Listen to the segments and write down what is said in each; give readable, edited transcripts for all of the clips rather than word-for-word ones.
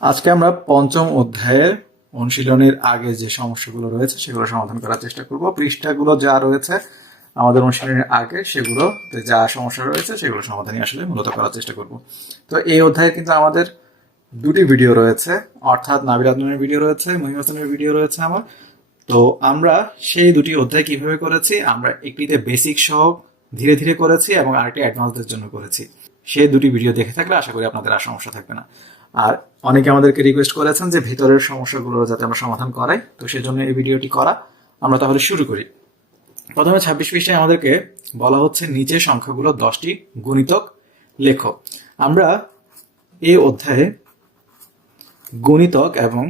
আজকে আমরা পঞ্চম অধ্যায়ের অনুশীলনের আগে যে সমস্যাগুলো রয়েছে সেগুলো সমাধান করার চেষ্টা করব। পৃষ্ঠাগুলো যা রয়েছে আমাদের অনুশীলনের আগে সেগুলোতে যা সমস্যা রয়েছে সেগুলো সমাধানই আসলে মূলত করার চেষ্টা করব। তো এই অধ্যায়ে কিন্তু আমাদের দুটি ভিডিও রয়েছে, অর্থাৎ নাবিল আদনানের ভিডিও রয়েছে, মহিম হাসানের ভিডিও রয়েছে আমার। তো আমরা সেই দুটি অধ্যায় কিভাবে করেছি, আমরা একটিতে বেসিক সহ ধীরে ধীরে করেছি এবং আরেকটি অ্যাডভান্সদের জন্য করেছি। সেই দুটি ভিডিও দেখে থাকলে আশা করি আপনাদের আর সমস্যা থাকবে না। আর অনেকে আমাদেরকে রিকোয়েস্ট করেছেন যে ভেতরের সমস্যাগুলো যাতে আমরা সমাধান করাই, তো সেজন্য এই ভিডিওটি করা। আমরা তাহলে শুরু করি। প্রথমে 26 পৃষ্ঠায় আমাদেরকে বলা হচ্ছে নিচের সংখ্যাগুলো 10টি গুণিতক লেখো। আমরা এই অধ্যায়ে গুণিতক এবং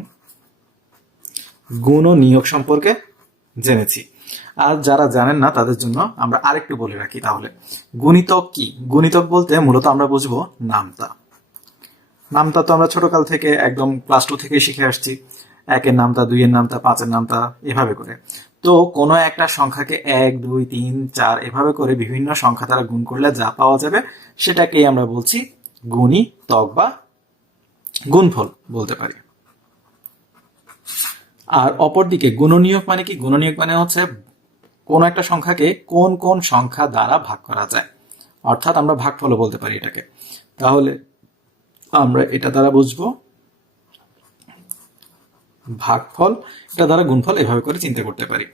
গুণ ও নিয়োগ সম্পর্কে জেনেছি। আর যারা জানেন না তাদের জন্য আমরা আরেকটু বলে রাখি। তাহলে গুণিতক কি? গুণিতক বলতে মূলত আমরা বুঝবো নামতা। নামতা তো আমরা ছোটকাল থেকে একদম ক্লাস 2 থেকে শিখে আসছি, 1-এর নামতা, 2-এর নামতা, 5-এর নামতা, এভাবে করে। তো কোনো একটা সংখ্যাকে 1, 2, 3, 4 এভাবে করে বিভিন্ন সংখ্যা দ্বারা গুণ করলে যা পাওয়া যাবে সেটাকেই আমরা বলছি গুণিতক বা গুণফল বলতে পারি। আর অপরদিকে গুণনীয়ক মানে কি? গুণনীয়ক মানে হচ্ছে কোন একটা সংখ্যাকে কোন কোন সংখ্যা দ্বারা ভাগ করা যায়, অর্থাৎ আমরা ভাগফলও বলতে পারি এটাকে। তাহলে আমরা এটা দ্বারা বুঝবো ভাগফল, এটা দ্বারা গুণফল, এভাবে করে চিন্তা করতে পারি।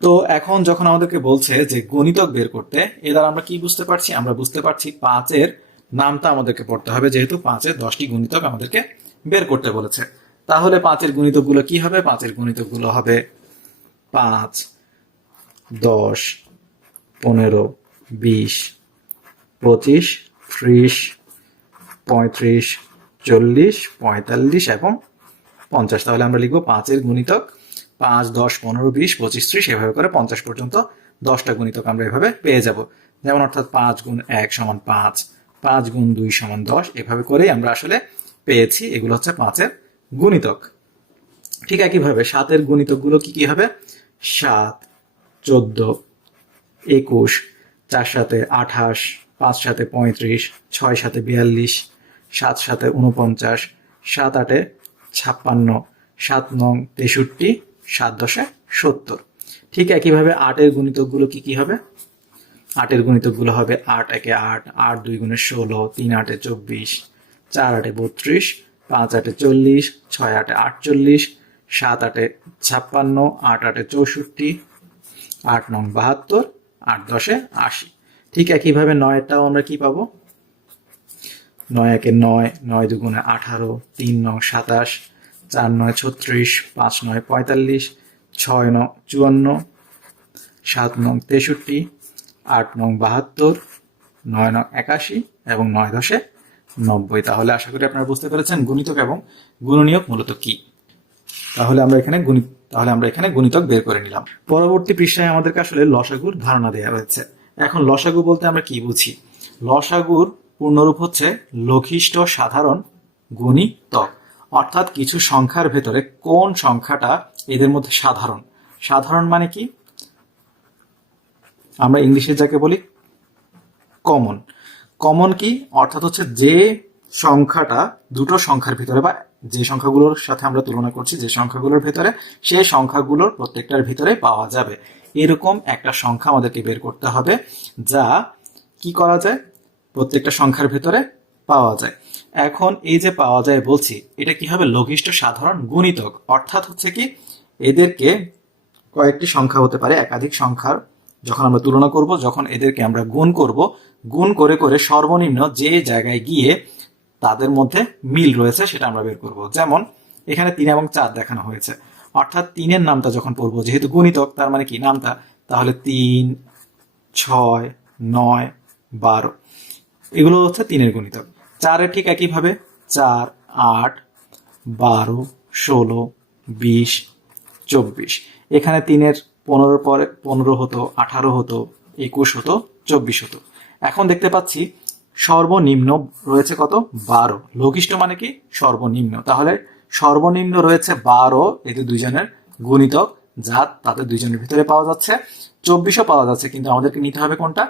তো এখন যখন আমাদেরকে বলছে যে গণিতক বের করতে, এ দ্বারা আমরা কি বুঝতে পারছি? আমরা বুঝতে পারছি 5-এর নামটা আমাদেরকে পড়তে হবে, যেহেতু 5-এর 10টি গুণিতক আমাদেরকে বের করতে বলেছে। তাহলে 5-এর গুণিতকগুলো কি হবে? 5-এর গুণিতকগুলো হবে 5, 10, 15, 20, 25, 30, 35, 40, 45 এবং 50। তাহলে আমরা লিখবো 5-এর গুণিতক 5, 10, 15, 20, 25, 30 এভাবে করে 50 পর্যন্ত 10টা গুণিতক আমরা এভাবে পেয়ে যাব। যেমন অর্থাৎ 5 গুণ 1 সমান 5, 5 গুণ 2 সমান 10, এভাবে করেই আমরা আসলে পেয়েছি। এগুলো হচ্ছে 5-এর গুণিতক। ঠিক একইভাবে 7-এর গুণিতকগুলো কি কি হবে? 7, 14, 21, 4 সাথে 28, 5 সাথে 35, 6 সাথে 42, 7 সাথে 49, 7 8-এ 56, 7 নং 63, 7 10-এ 70। ঠিক একইভাবে 8-এর গুণিতকগুলো কি কি হবে? 8-এর গুণিতকগুলো হবে 8 1-এ 8, 8 2 গুণে 16, 3 8-এ 24, 4 8-এ 32, 5 8-এ 40, 6 8-এ 48, 7 8-এ 56, 8 8-এ 64, 8 নং 72, 8 10-এ 80। ঠিক একইভাবে 9-এরটাও আমরা কি পাবো? 9 1-এ 9, 9 2 গুণে 18, 3 নং 27, 4 9 36, 5 9 45, 6 9 54, 7 নং 63, 8 নং 72, 9 নং 81 এবং 9 10-এ 90। তাহলে আশা করি আপনারা বুঝতে পেরেছেন গুণিতক এবং গুণনীয়ক মূলত কি। তাহলে আমরা এখানে গুণিতক বের করে নিলাম। পরবর্তী পৃষ্ঠায় আমাদেরকে আসলে লসাগুর ধারণা দেওয়া হয়েছে। এখন লসাগু বলতে আমরা কি বুঝি? লসাগুর পূর্ণরূপ হচ্ছে লঘিষ্ঠ সাধারণ গুণিতক, অর্থাৎ কিছু সংখ্যার ভেতরে কোন সংখ্যাটা এদের মধ্যে সাধারণ। সাধারণ মানে কি? আমরা ইংলিশে যাকে বলি কমন। কমন কি? অর্থাৎ হচ্ছে যে সংখ্যাটা দুটো সংখ্যার ভিতরে বা যে সংখ্যাগুলোর সাথে আমরা তুলনা করছি, যে সংখ্যাগুলোর ভেতরে, সেই সংখ্যাগুলোর প্রত্যেকটার ভিতরে পাওয়া যাবে এরকম একটা সংখ্যা আমাদেরকে বের করতে হবে, যা কি করা যায়? প্রত্যেকটা সংখ্যার ভেতরে পাওয়া যায়। এখন এই যে পাওয়া যায় বলছি, এটা কি হবে? লঘিষ্ঠ সাধারণ গুণিতক। অর্থাৎ হচ্ছে কি, এদেরকে কয়েকটি সংখ্যা হতে পারে, একাধিক সংখ্যার যখন আমরা তুলনা করব, যখন এদেরকে আমরা গুণ করব, গুণ করে করে সর্বনিম্ন যে জায়গায় গিয়ে তাদের মধ্যে মিল রয়েছে সেটা আমরা বের করব। যেমন এখানে 3 এবং 4 দেখানো হয়েছে, অর্থাৎ 3-এর নামটা যখন পড়বো, যেহেতু গুণিতক তার মানে কি নামটা, তাহলে 3, 6, 9, 12 এগুলো হচ্ছে 3-এর গুণিতক। 4-এর ঠিক একইভাবে 4, 8, 12, 16, 20, 24। এখানে 3-এর 15 পরে 15 হতো, 18 হতো, 21 হতো, 24 হতো। এখন দেখতে পাচ্ছি সর্বনিম্ন রয়েছে কত? 12। লঘিষ্ঠ মানে কি? সর্বনিম্ন। তাহলে সর্বনিম্ন রয়েছে 12 এদের দুইজনের গুণিতক, যা তাদের দুইজনের ভিতরে পাওয়া যাচ্ছে। 24ও পাওয়া যাচ্ছে, কিন্তু আমাদেরকে নিতে হবে কোনটা?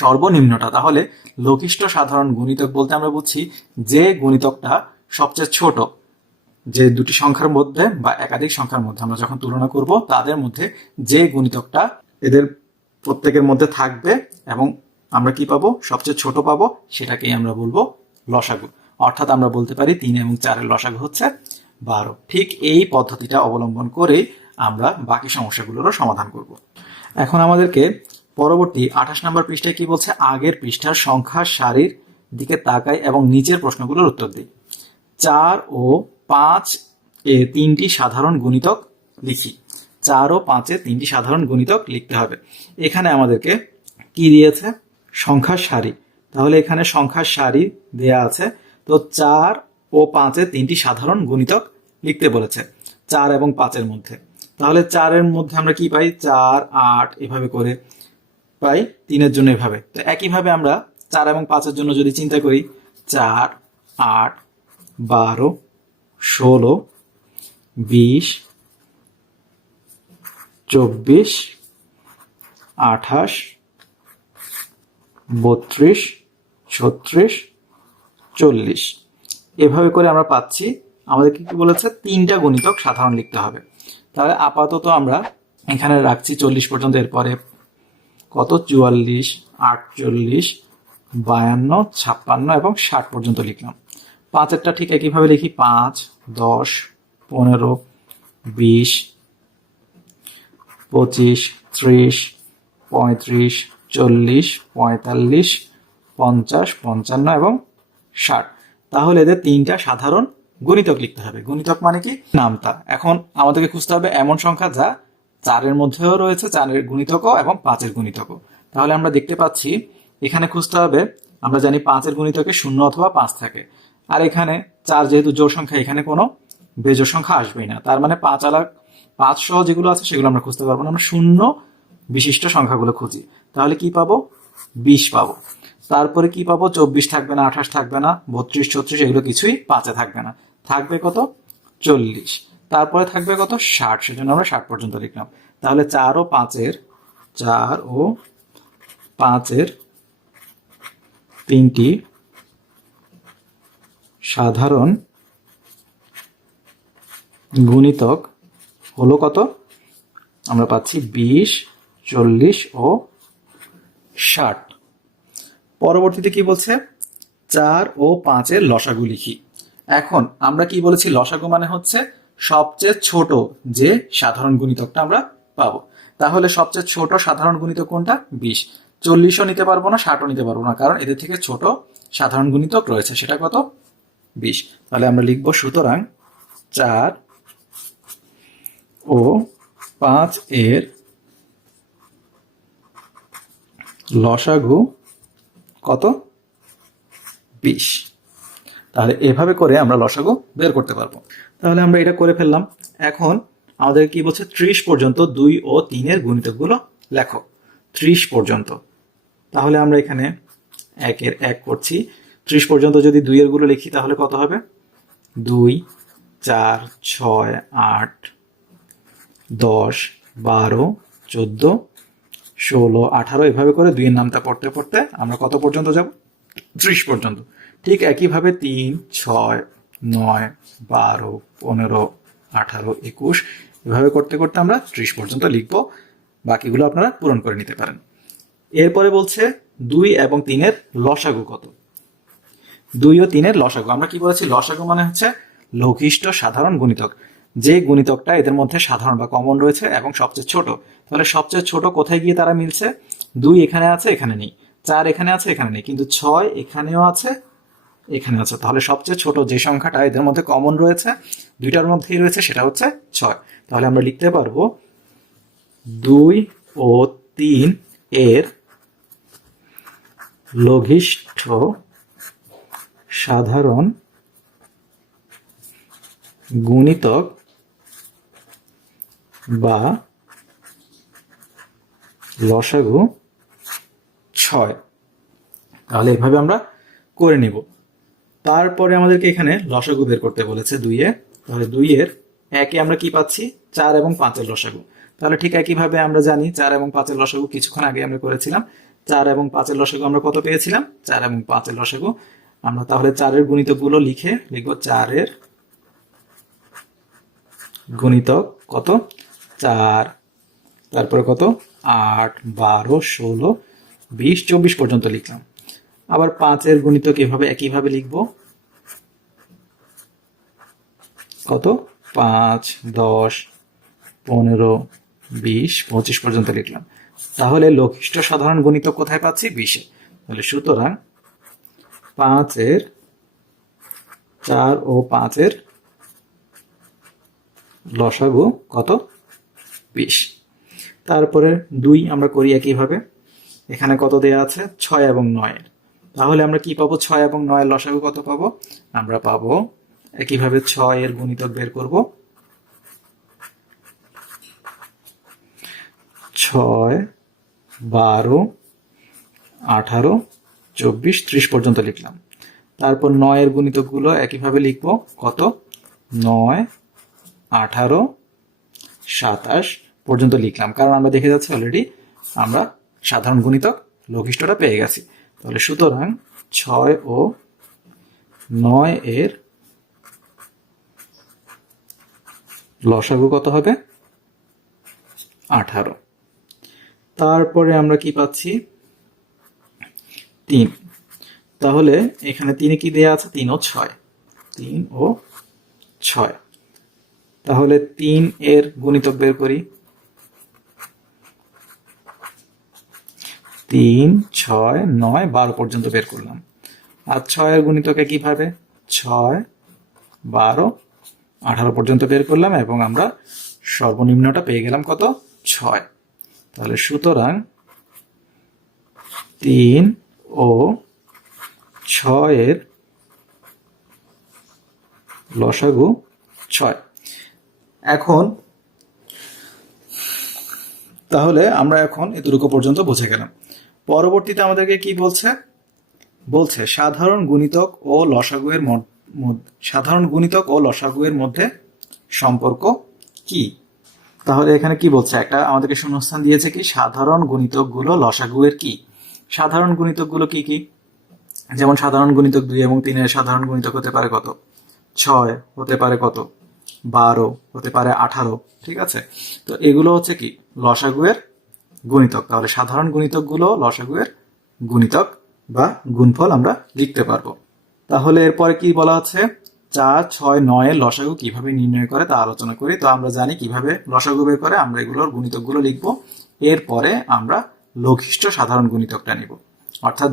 সর্বনিম্নটা। তাহলে লঘিষ্ঠ সাধারণ গুণিতক বলতে আমরা বুঝছি যে গুণিতকটা সবচেয়ে ছোট যে দুটি সংখ্যার মধ্যে বা একাধিক সংখ্যার মধ্যে আমরা যখন তুলনা করব তাদের মধ্যে যে গুণিতকটা এদের প্রত্যেকের মধ্যে থাকবে এবং আমরা কি পাবো, সবচেয়ে ছোট পাবো, সেটাকেই আমরা বলবো লসাগু। অর্থাৎ আমরা বলতে পারি 3 এবং 4-এর লসাগু হচ্ছে 12। ঠিক এই পদ্ধতিটা অবলম্বন করেই আমরা বাকি সমস্যাগুলোরও সমাধান করব। এখন আমাদেরকে পরবর্তী 28 নম্বর পৃষ্ঠায় কি বলছে, আগের পৃষ্ঠার সংখ্যা সারির দিকে তাকাই এবং নিচের প্রশ্নগুলোর উত্তর দিই। 4 ও 5 এ 3টি সাধারণ গুণিতক লিখি। 4 ও 5 এ 3টি সাধারণ গুণিতক লিখতে হবে। এখানে আমাদেরকে কি দিয়েছে, সংখ্যার সারি। তাহলে এখানে সংখ্যার সারি দেয়া আছে। তো 4 ও 5 এ 3টি সাধারণ গুণিতক লিখতে বলেছে 4 এবং 5 এর মধ্যে। তাহলে 4 এর মধ্যে আমরা কি পাই, 4, 8 এভাবে করে পাই, 3 এর জন্য এভাবে। তো একইভাবে আমরা 4 এবং 5 এর জন্য যদি চিন্তা করি, 4, 8, 12, 16, 20, 24, 28, 32, 36, 40 এভাবে করে আমরা পাচ্ছি। আমাদেরকে কি বলেছে, 3টা গুণিতক সাধারণ লিখতে হবে। তাহলে আপাতত আমরা এখানে রাখছি 40 পর্যন্ত। এরপরে কত, 44, 48, 52, 56 এবং 60 পর্যন্ত লিখলাম। 5-এরটা ঠিক একইভাবে লিখি, 5, 10, 15, 20, 25, 30, 35, 40, 45, 50, 55 এবং 60। তাহলে এদের 3টা সাধারণ গুণিতক লিখতে হবে। গুণিতক মানে কি, নামতা। এখন আমাদেরকে খুঁজতে হবে এমন সংখ্যা যা 4-এর মধ্যেও রয়েছে, 4-এর গুণিতকও এবং 5-এর গুণিতকও। তাহলে আমরা দেখতে পাচ্ছি এখানে খুঁজতে হবে, আমরা জানি 5-এর গুণিতকে 0 অথবা 5 থাকে। আর এখানে 4 যেহেতু জোড় সংখ্যা, এখানে কোনো বেজোড় সংখ্যা আসবেই না। তার মানে 5 সহ যেগুলো আছে সেগুলো আমরা খুঁজতে পারবো না। আমরা 0 বিশিষ্ট সংখ্যাগুলো খুঁজি। তাহলে কি পাবো, 20 পাবো। তারপরে কি পাবো, 24 থাকবে না, 28 থাকবে না, 32, 36 এগুলো কিছুই 5-এ থাকবে না। থাকবে কত, 40। তারপরে থাকবে কত, 60। সেজন্য আমরা 60 পর্যন্ত লিখলাম। তাহলে 4 ও 5-এর 3টি সাধারণ গুণিতক হলো কত, আমরা পাচ্ছি 20, 40 ও 60। পরবর্তীতে কি বলছে, 4 ও 5-এর লসাগু লিখি। এখন আমরা কি বলেছি, লসাগু মানে হচ্ছে সবচেয়ে ছোট যে সাধারণ গুণিতকটা আমরা পাবো। তাহলে সবচেয়ে ছোট সাধারণ গুণিতক কোনটা, 20। 40ও নিতে পারবো না, 60ও নিতে পারবো না, কারণ এদের থেকে ছোট সাধারণ গুণিতক রয়েছে, সেটা কত, 20। তাহলে আমরা লিখবো, সুতরাং 4 ও 5 এর লসাগু কত, 20। তাহলে এভাবে করে আমরা লসাগু বের করতে পারবো। তাহলে আমরা এটা করে ফেললাম। এখন আমাদের কি বলছে, 30 পর্যন্ত 2 ও 3-এর গুণিতকগুলো লেখো। 30 পর্যন্ত। তাহলে আমরা এখানে 1-এর 1 করছি। 30 পর্যন্ত যদি 2-এর গুলো লিখি তাহলে কত হবে, 2, 4, 6, 8, 10, 12, 14, 16, 18 এভাবে করে 2-এর নামটা পড়তে পড়তে আমরা কত পর্যন্ত যাব, 30 পর্যন্ত। ঠিক একইভাবে 3, 6, 9, 12, 15, 18, 21 এভাবে করতে করতে আমরা 30 পর্যন্ত লিখবো। বাকিগুলো আপনারা পূরণ করে নিতে পারেন। এরপরে বলছে 2 এবং 3-এর লসাগু কত। 2 ও 3-এর লসাগু, আমরা কি বলেছি, লসাগু মানে হচ্ছে লঘিষ্ঠ সাধারণ গুণিতক, যে গুণিতকটা এদের মধ্যে সাধারণ বা কমন রয়েছে এবং সবচেয়ে ছোট। তাহলে সবচেয়ে ছোট কোথায় গিয়ে তারা মিলছে, 2 এখানে আছে, এখানে নেই, 4 এখানে আছে, এখানে নেই, কিন্তু 6 এখানেও আছে, এখানে আছে। তাহলে সবচেয়ে ছোট যে সংখ্যাটা এদের মধ্যে কমন রয়েছে, দুইটার মধ্যেই রয়েছে, সেটা হচ্ছে 6। তাহলে আমরা লিখতে পারবো 2 ও 3 এর লঘিষ্ঠ সাধারণ গুণিতক বা লসাগু 6। তাহলে এভাবে আমরা করে নিব। তারপরে আমাদেরকে এখানে লসাগু বের করতে বলেছে 2-এ। তাহলে 2-এর 1-এ আমরা কি পাচ্ছি, 4 এবং 5-এর লসাগু। তাহলে ঠিক একইভাবে আমরা জানি 4 এবং 5-এর লসাগু কিছুক্ষণ আগে আমরা করেছিলাম। 4 এবং 5-এর লসাগু আমরা কত পেয়েছিলাম, 4 এবং 5-এর লসাগু আমরা তাহলে 4-এর গুণিতকগুলো লিখব 4-এর গুণিতক কত 4, তারপরে কত 8, 12, 16, 20, 24 পর্যন্ত লিখলাম। আবার 5-এর গুণিতক একইভাবে লিখব কত 5, 10, 15, 20, 25 পর্যন্ত লিখলাম। তাহলে লঘিষ্ঠ সাধারণ গুণিতক কোথায় পাচ্ছি 20-এ। তাহলে সুতরাং 5-এর 4 ও 5-এর লসাগু কত 20। তারপরে 2 আমরা করি একইভাবে। এখানে কত দেয়া আছে 6 এবং 9। তাহলে আমরা কি পাবো 6 এবং 9-এর লসাগু কত পাবো? আমরা পাবো একইভাবে 6-এর গুণিতক বের করব 6, 12, 18, 24, 30 পর্যন্ত লিখলাম। তারপর 9-এর গুণিতকগুলো একইভাবে লিখব কত 9, 18, 27 পর্যন্ত লিখলাম, কারণ আমরা দেখে যাচ্ছি অলরেডি আমরা সাধারণ গুণিতক লঘিষ্ঠটা পেয়ে গেছি। তাহলে সুতরাং 6 ও 9-এর লসাগু কত হবে 18। তারপরে আমরা কি পাচ্ছি 3। তাহলে এখানে 3-এ কি দেয়া আছে 3 ও 6, 3 ও 6। তাহলে 3-এর গুণিতক বের করি 3, 6, 9, 12 পর্যন্ত বের করলাম। আর 6-এর গুণিতক একইভাবে 6, 12, 18 পর্যন্ত বের করলাম এবং আমরা সর্বনিম্নটা পেয়ে গেলাম কত 6। তাহলে সুতরাং 3 ও 6-এর লসাগু 6। এখন তাহলে আমরা এখন এতটুকু পর্যন্ত বুঝে গেলাম। পরবর্তীতে আমাদেরকে কি বলছে সাধারণ গুণিতক ও লসাগুয়ের মধ্যে সম্পর্ক কি। তাহলে এখানে কি বলছে একটা আমাদেরকে শূন্যস্থান দিয়েছে কি সাধারণ গুণিতকগুলো লসাগুয়ের কি। সাধারণ গুণিতকগুলো কি কি, যেমন সাধারণ গুণিতক 2 এবং 3-এর সাধারণ গুণিতক হতে পারে কত 6, হতে পারে কত 12, হতে পারে 18। ঠিক আছে, তো এগুলো হচ্ছে কি লসাগুয়ের গুণিতক। তাহলে সাধারণ গুণিতকগুলো লসাগুয়ের গুণিতক বা গুণফল আমরা লিখতে পারবো। তাহলে এরপরে কি বলা হচ্ছে 4, 6, 9-এর লসাগু কিভাবে নির্ণয় করে তা আলোচনা করি। তো আমরা জানি কিভাবে লসাগু বের করে, আমরা এগুলোর গুণিতকগুলো লিখবো। এরপরে আমরা লঘিষ্ঠ সাধারণ গুণিতকটা নিব, অর্থাৎ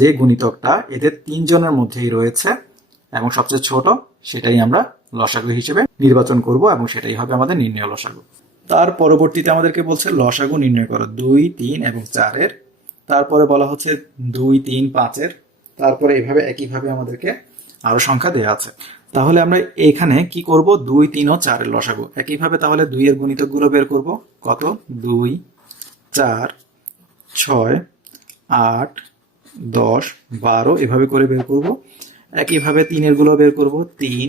যে গুণিতকটা এদের 3 জনের মধ্যেই রয়েছে এবং সবচেয়ে ছোট, সেটাই আমরা লসাগু হিসেবে নির্বাচন করব এবং সেটাই হবে আমাদের নির্ণয় লসাগু। তার পরবর্তীতে আমাদেরকে বলছে লসাগু নির্ণয় করো 2, 3 এবং 4-এর। তারপরে বলা হচ্ছে 2, 3, 5-এর। তারপরে একইভাবে আমাদেরকে আরো সংখ্যা দেওয়া আছে। তাহলে আমরা এখানে কি করব 2, 3 ও 4-এর লসাগু একইভাবে। তাহলে 2-এর গুণিতকগুলো বের করব কত 2, 4, 6, 8, 10, 12 এভাবে করে বের করব। একইভাবে 3-এর গুলো বের করব 3,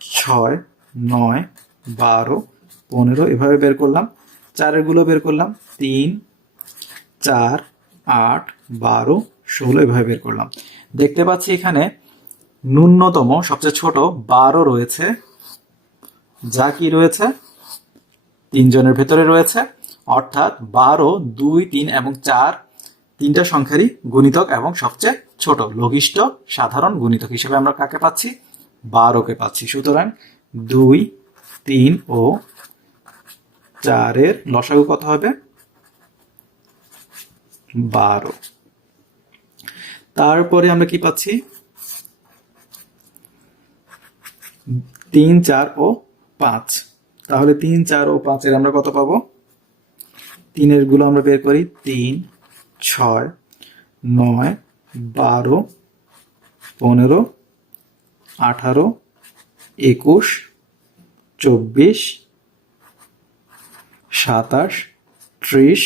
6, 9, 12, 15 এভাবে বের করলাম। 4-এর গুলো বের করলাম 3, 4, 8, 12, 16 এভাবে বের করলাম। দেখতে পাচ্ছি এখানে ন্যূনতম সবচেয়ে ছোট 12 রয়েছে, যা কি রয়েছে 3 জনের ভেতরে রয়েছে, অর্থাৎ 12, 2, 3 এবং 4 তিনটা সংখ্যারই গুণিতক এবং সবচেয়ে ছোট লঘিষ্ঠ সাধারণ গুণিতক হিসেবে আমরা কাকে পাচ্ছি 12-কে পাচ্ছি। সুতরাং 2, 3 ও 4-এর লসাগু কত হবে 12। তারপরে আমরা কি পাচ্ছি 3, 4 ও 5। তাহলে 3, 4 ও 5-এর আমরা কত পাবো 3-এর গুলো আমরা বের করি 3, 6, 9, 12, 15, 18, 21, 24, 27, 30,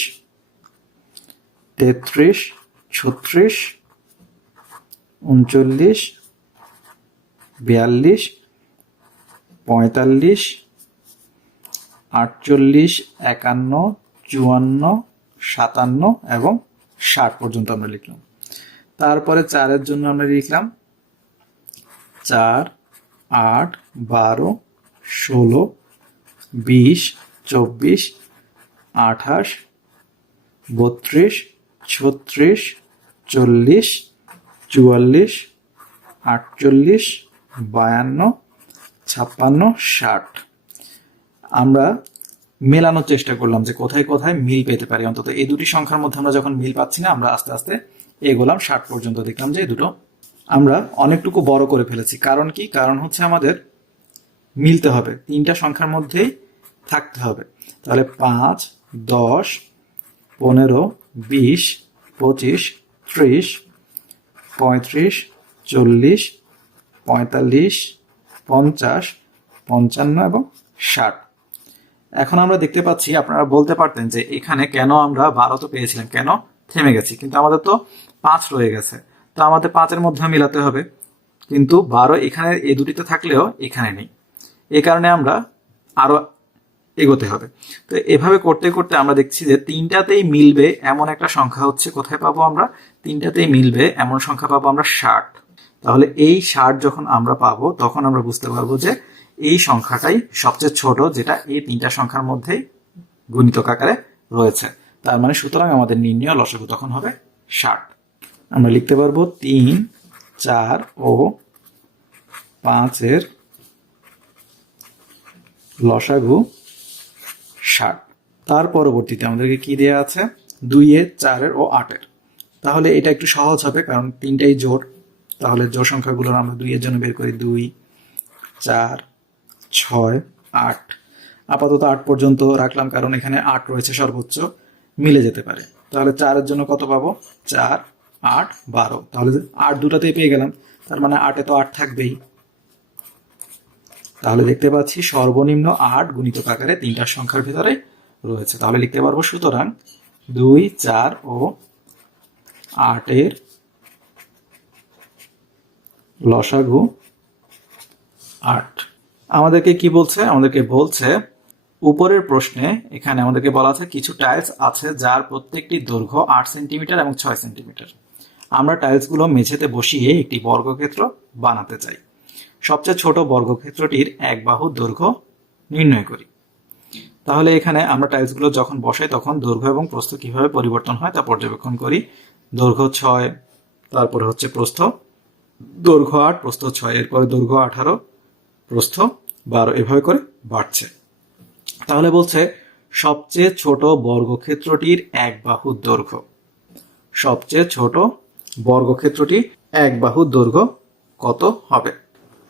33, 36, 39, 42, 45, 48, 51, 54, 57 এবং 60 পর্যন্ত আমরা লিখলাম। তারপরে 4-এর জন্য আমরা লিখলাম 4, 8, 12, 16, 20, 24, 28, 32, 36, 40, 44, 48, 52, 56, 60। আমরা মেলানোর চেষ্টা করলাম যে কোথায় কোথায় মিল পেতে পারি। অন্তত এই দুটি সংখ্যার মধ্যে আমরা যখন মিল পাচ্ছি না, আমরা আস্তে আস্তে এগোলাম 60 পর্যন্ত, দেখলাম যে এই দুটো আমরা অনেকটুকু বড় করে ফেলেছি। কারণ কি? কারণ হচ্ছে আমাদের মিলতে হবে, তিনটা সংখ্যার মধ্যেই থাকতে হবে। তাহলে 5, 10, 15, 20, 25, 30, 35, 40, 45, 50, 55 এবং 60। এখন আমরা দেখতে পাচ্ছি, আপনারা বলতে পারতেন যে এখানে কেন আমরা 12 তো পেয়েছিলাম, কেন থেমে গেছি, কিন্তু আমাদের তো 5 রয়ে গেছে, তো আমাদের 5-এর মধ্যে মিলাতে হবে। কিন্তু 12 এখানে এই দুটিতে থাকলেও এখানে নেই, এই কারণে আমরা আরো এগোতে হবে। তো এভাবে করতে করতে আমরা দেখছি যে তিনটাতেই মিলবে এমন একটা সংখ্যা হচ্ছে, কোথায় পাবো আমরা? তিনটাতেই মিলবে এমন সংখ্যা পাবো আমরা 60। তাহলে এই 60 যখন আমরা পাবো, তখন আমরা বুঝতে পারবো যে এই সংখ্যাটাই সবচেয়ে ছোট, যেটা এই তিনটা সংখ্যার মধ্যেই গুণিতক আকারে রয়েছে। তার মানে সুতরাং আমাদের নির্ণয় লসাগু তখন হবে 60। আমরা লিখতে পারবো 3, 4 ও 5-এর লসাগু 60। তার পরবর্তীতে আমাদেরকে কি দেয়া আছে? 2-এর, 4-এর ও 8-এর। তাহলে এটা একটু সহজ হবে, কারণ তিনটাই জোড়। তাহলে জোড় সংখ্যাগুলোর আমরা 2-এর জন্য বের করি 2, 4, 6, 8। আপাতত 8 পর্যন্ত রাখলাম, কারণ এখানে 8 রয়েছে সর্বোচ্চ, মিলে যেতে পারে। তাহলে 4-এর জন্য কত পাবো? 4, 8, 12। তাহলে 8 দুটাতেই পেয়ে গেলাম, তার মানে 8-এ তো 8 থাকবেই। তাহলে দেখতে পাচ্ছি সর্বনিম্ন 8 গুণিতক আকারে তিনটা সংখ্যার ভিতরে রয়েছে। তাহলে লিখতে পারবো সুতরাং 2, 4 ও 8-এর লসাগু 8। আমাদেরকে কি বলছে? আমাদেরকে বলছে উপরের প্রশ্নে এখানে আমাদেরকে বলা আছে কিছু টাইলস আছে যার প্রত্যেকটি দৈর্ঘ্য 8 সেন্টিমিটার এবং 6 সেন্টিমিটার। আমরা টাইলসগুলো মেঝেতে বসিয়ে একটি বর্গক্ষেত্র বানাতে চাই। সবচেয়ে ছোট বর্গক্ষেত্রটির এক বাহুর দৈর্ঘ্য নির্ণয় করি। তাহলে এখানে আমরা টাইলসগুলো যখন বসাই তখন দৈর্ঘ্য এবং প্রস্থ কিভাবে পরিবর্তন হয় তা পর্যবেক্ষণ করি। দৈর্ঘ্য 6, তারপরে হচ্ছে প্রস্থ, দৈর্ঘ্য 8, প্রস্থ 6, এরপরে দৈর্ঘ্য 18, প্রস্থ 12, এভাবে করে বাড়ছে। তাহলে বলছে সবচেয়ে ছোট বর্গক্ষেত্রটির এক বাহুর দৈর্ঘ্য। সবচেয়ে ছোট বর্গক্ষেত্রটি এক বাহুর দৈর্ঘ্য কত হবে?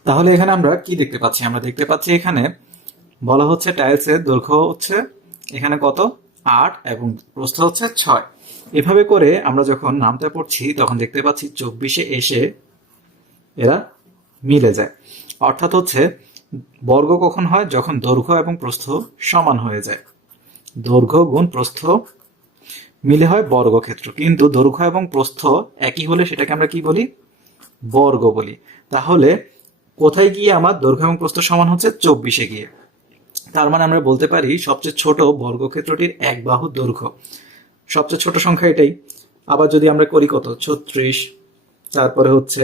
তাহলে এখানে আমরা কি দেখতে পাচ্ছি? আমরা দেখতে পাচ্ছি এখানে বলা হচ্ছে টাইলসের দৈর্ঘ্য হচ্ছে এখানে কত? 8 এবং প্রস্থ হচ্ছে 6। এভাবে করে আমরা যখন নামতে পড়ছি তখন দেখতে পাচ্ছি 24-এ এসে এরা মিলে যায়। অর্থাৎ হচ্ছে বর্গ কখন হয়? যখন দৈর্ঘ্য এবং প্রস্থ সমান হয়ে যায়। দৈর্ঘ্য গুণ প্রস্থ মিলে হয় বর্গক্ষেত্র, কিন্তু দৈর্ঘ্য এবং প্রস্থ একই হলে সেটাকে আমরা কি বলি? বর্গ বলি। তাহলে কোথায় গিয়ে আমার দৈর্ঘ্য এবং প্রস্থ সমান হচ্ছে? 24-এ গিয়ে। তার মানে আমরা বলতে পারি সবচেয়ে ছোট বর্গক্ষেত্রটির এক বাহুর দৈর্ঘ্য। সবচেয়ে ছোট সংখ্যা এটাই। আবার যদি আমরা করি কত? 36, তারপরে হচ্ছে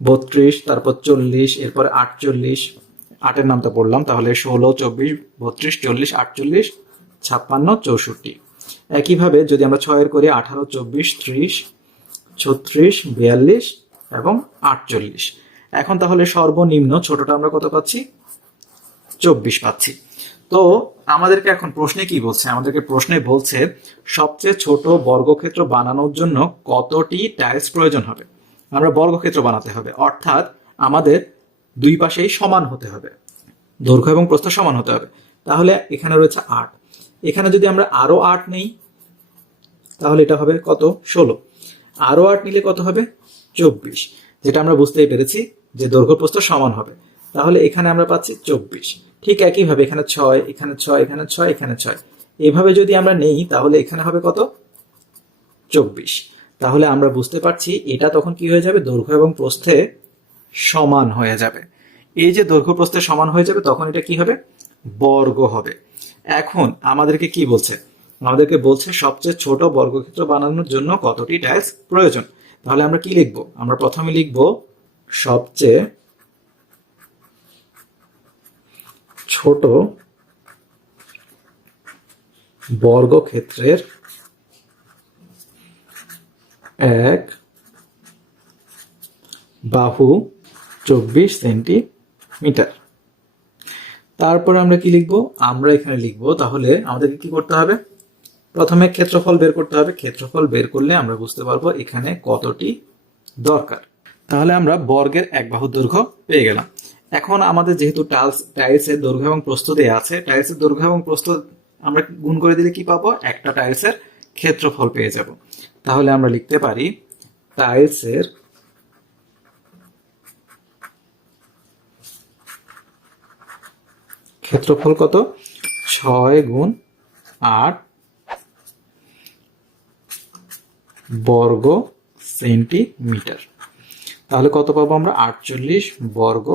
32, তারপর 40, এরপরে 48, 8-এর নামটা পড়লাম, তাহলে 16, 24, 32, 40, 48, 56, 64। একইভাবে যদি আমরা 6-এর করি 18, 24, 30, 36, 42 এবং 48। এখন তাহলে সর্বনিম্ন ছোটটা আমরা কত পাচ্ছি? 24 পাচ্ছি। তো আমাদেরকে এখন প্রশ্নে কি বলছে? আমাদেরকে প্রশ্নে বলছে সবচেয়ে ছোট বর্গক্ষেত্র বানানোর জন্য কতটি টাইলস প্রয়োজন হবে। আমরা বর্গক্ষেত্র বানাতে হবে, অর্থাৎ আমাদের দুই পাশেই সমান হতে হবে, দৈর্ঘ্য এবং প্রস্থ সমান হতে হবে। তাহলে এখানে রয়েছে 8, এখানে যদি আমরা আরো 8 নেই তাহলে এটা হবে কত? 16। আরো 8 নিলে কত হবে? 24, যেটা আমরা বুঝতেই পেরেছি যে দৈর্ঘ্য প্রস্থ সমান হবে। তাহলে এখানে আমরা পাচ্ছি 24। ঠিক একইভাবে এখানে 6, এখানে 6, এখানে 6, এখানে 6, এইভাবে যদি আমরা নেই তাহলে এখানে হবে কত? 24। তাহলে আমরা বুঝতে পারছি এটা তখন কি হয়ে যাবে? দৈর্ঘ্য এবং প্রস্থে সমান হয়ে যাবে। এই যে দৈর্ঘ্য প্রস্থে সমান হয়ে যাবে তখন এটা কি হবে? বর্গ হবে। এখন আমাদেরকে কি বলছে? আমাদেরকে বলছে সবচেয়ে ছোট বর্গক্ষেত্র বানানোর জন্য কতটি টাইলস প্রয়োজন। তাহলে আমরা কি লিখব? আমরা প্রথমে লিখব সবচেয়ে ছোট বর্গক্ষেত্রের এক বাহু 24 সেন্টিমিটার। তারপরে আমরা কি লিখব? আমরা এখানে লিখব, তাহলে আমাদেরকে কি করতে হবে? প্রথমে ক্ষেত্রফল বের করতে হবে। ক্ষেত্রফল বের করলে আমরা বুঝতে পারবো এখানে কতটি দরকার। তাহলে আমরা বর্গের এক বাহু দৈর্ঘ্য পেয়ে গেলাম। এখন আমাদের যেহেতু টাইলসের দৈর্ঘ্য এবং প্রস্থ দেয়া আছে, টাইলসের দৈর্ঘ্য এবং প্রস্থ আমরা গুণ করে দিলে কি পাবো? একটা টাইলসের ক্ষেত্রফল পেয়ে যাব। তাহলে আমরা লিখতে পারি টাইলসের ক্ষেত্রফল কত? 6 গুণ 8 বর্গ সেন্টিমিটার। তাহলে কত পাবো আমরা? 48 বর্গ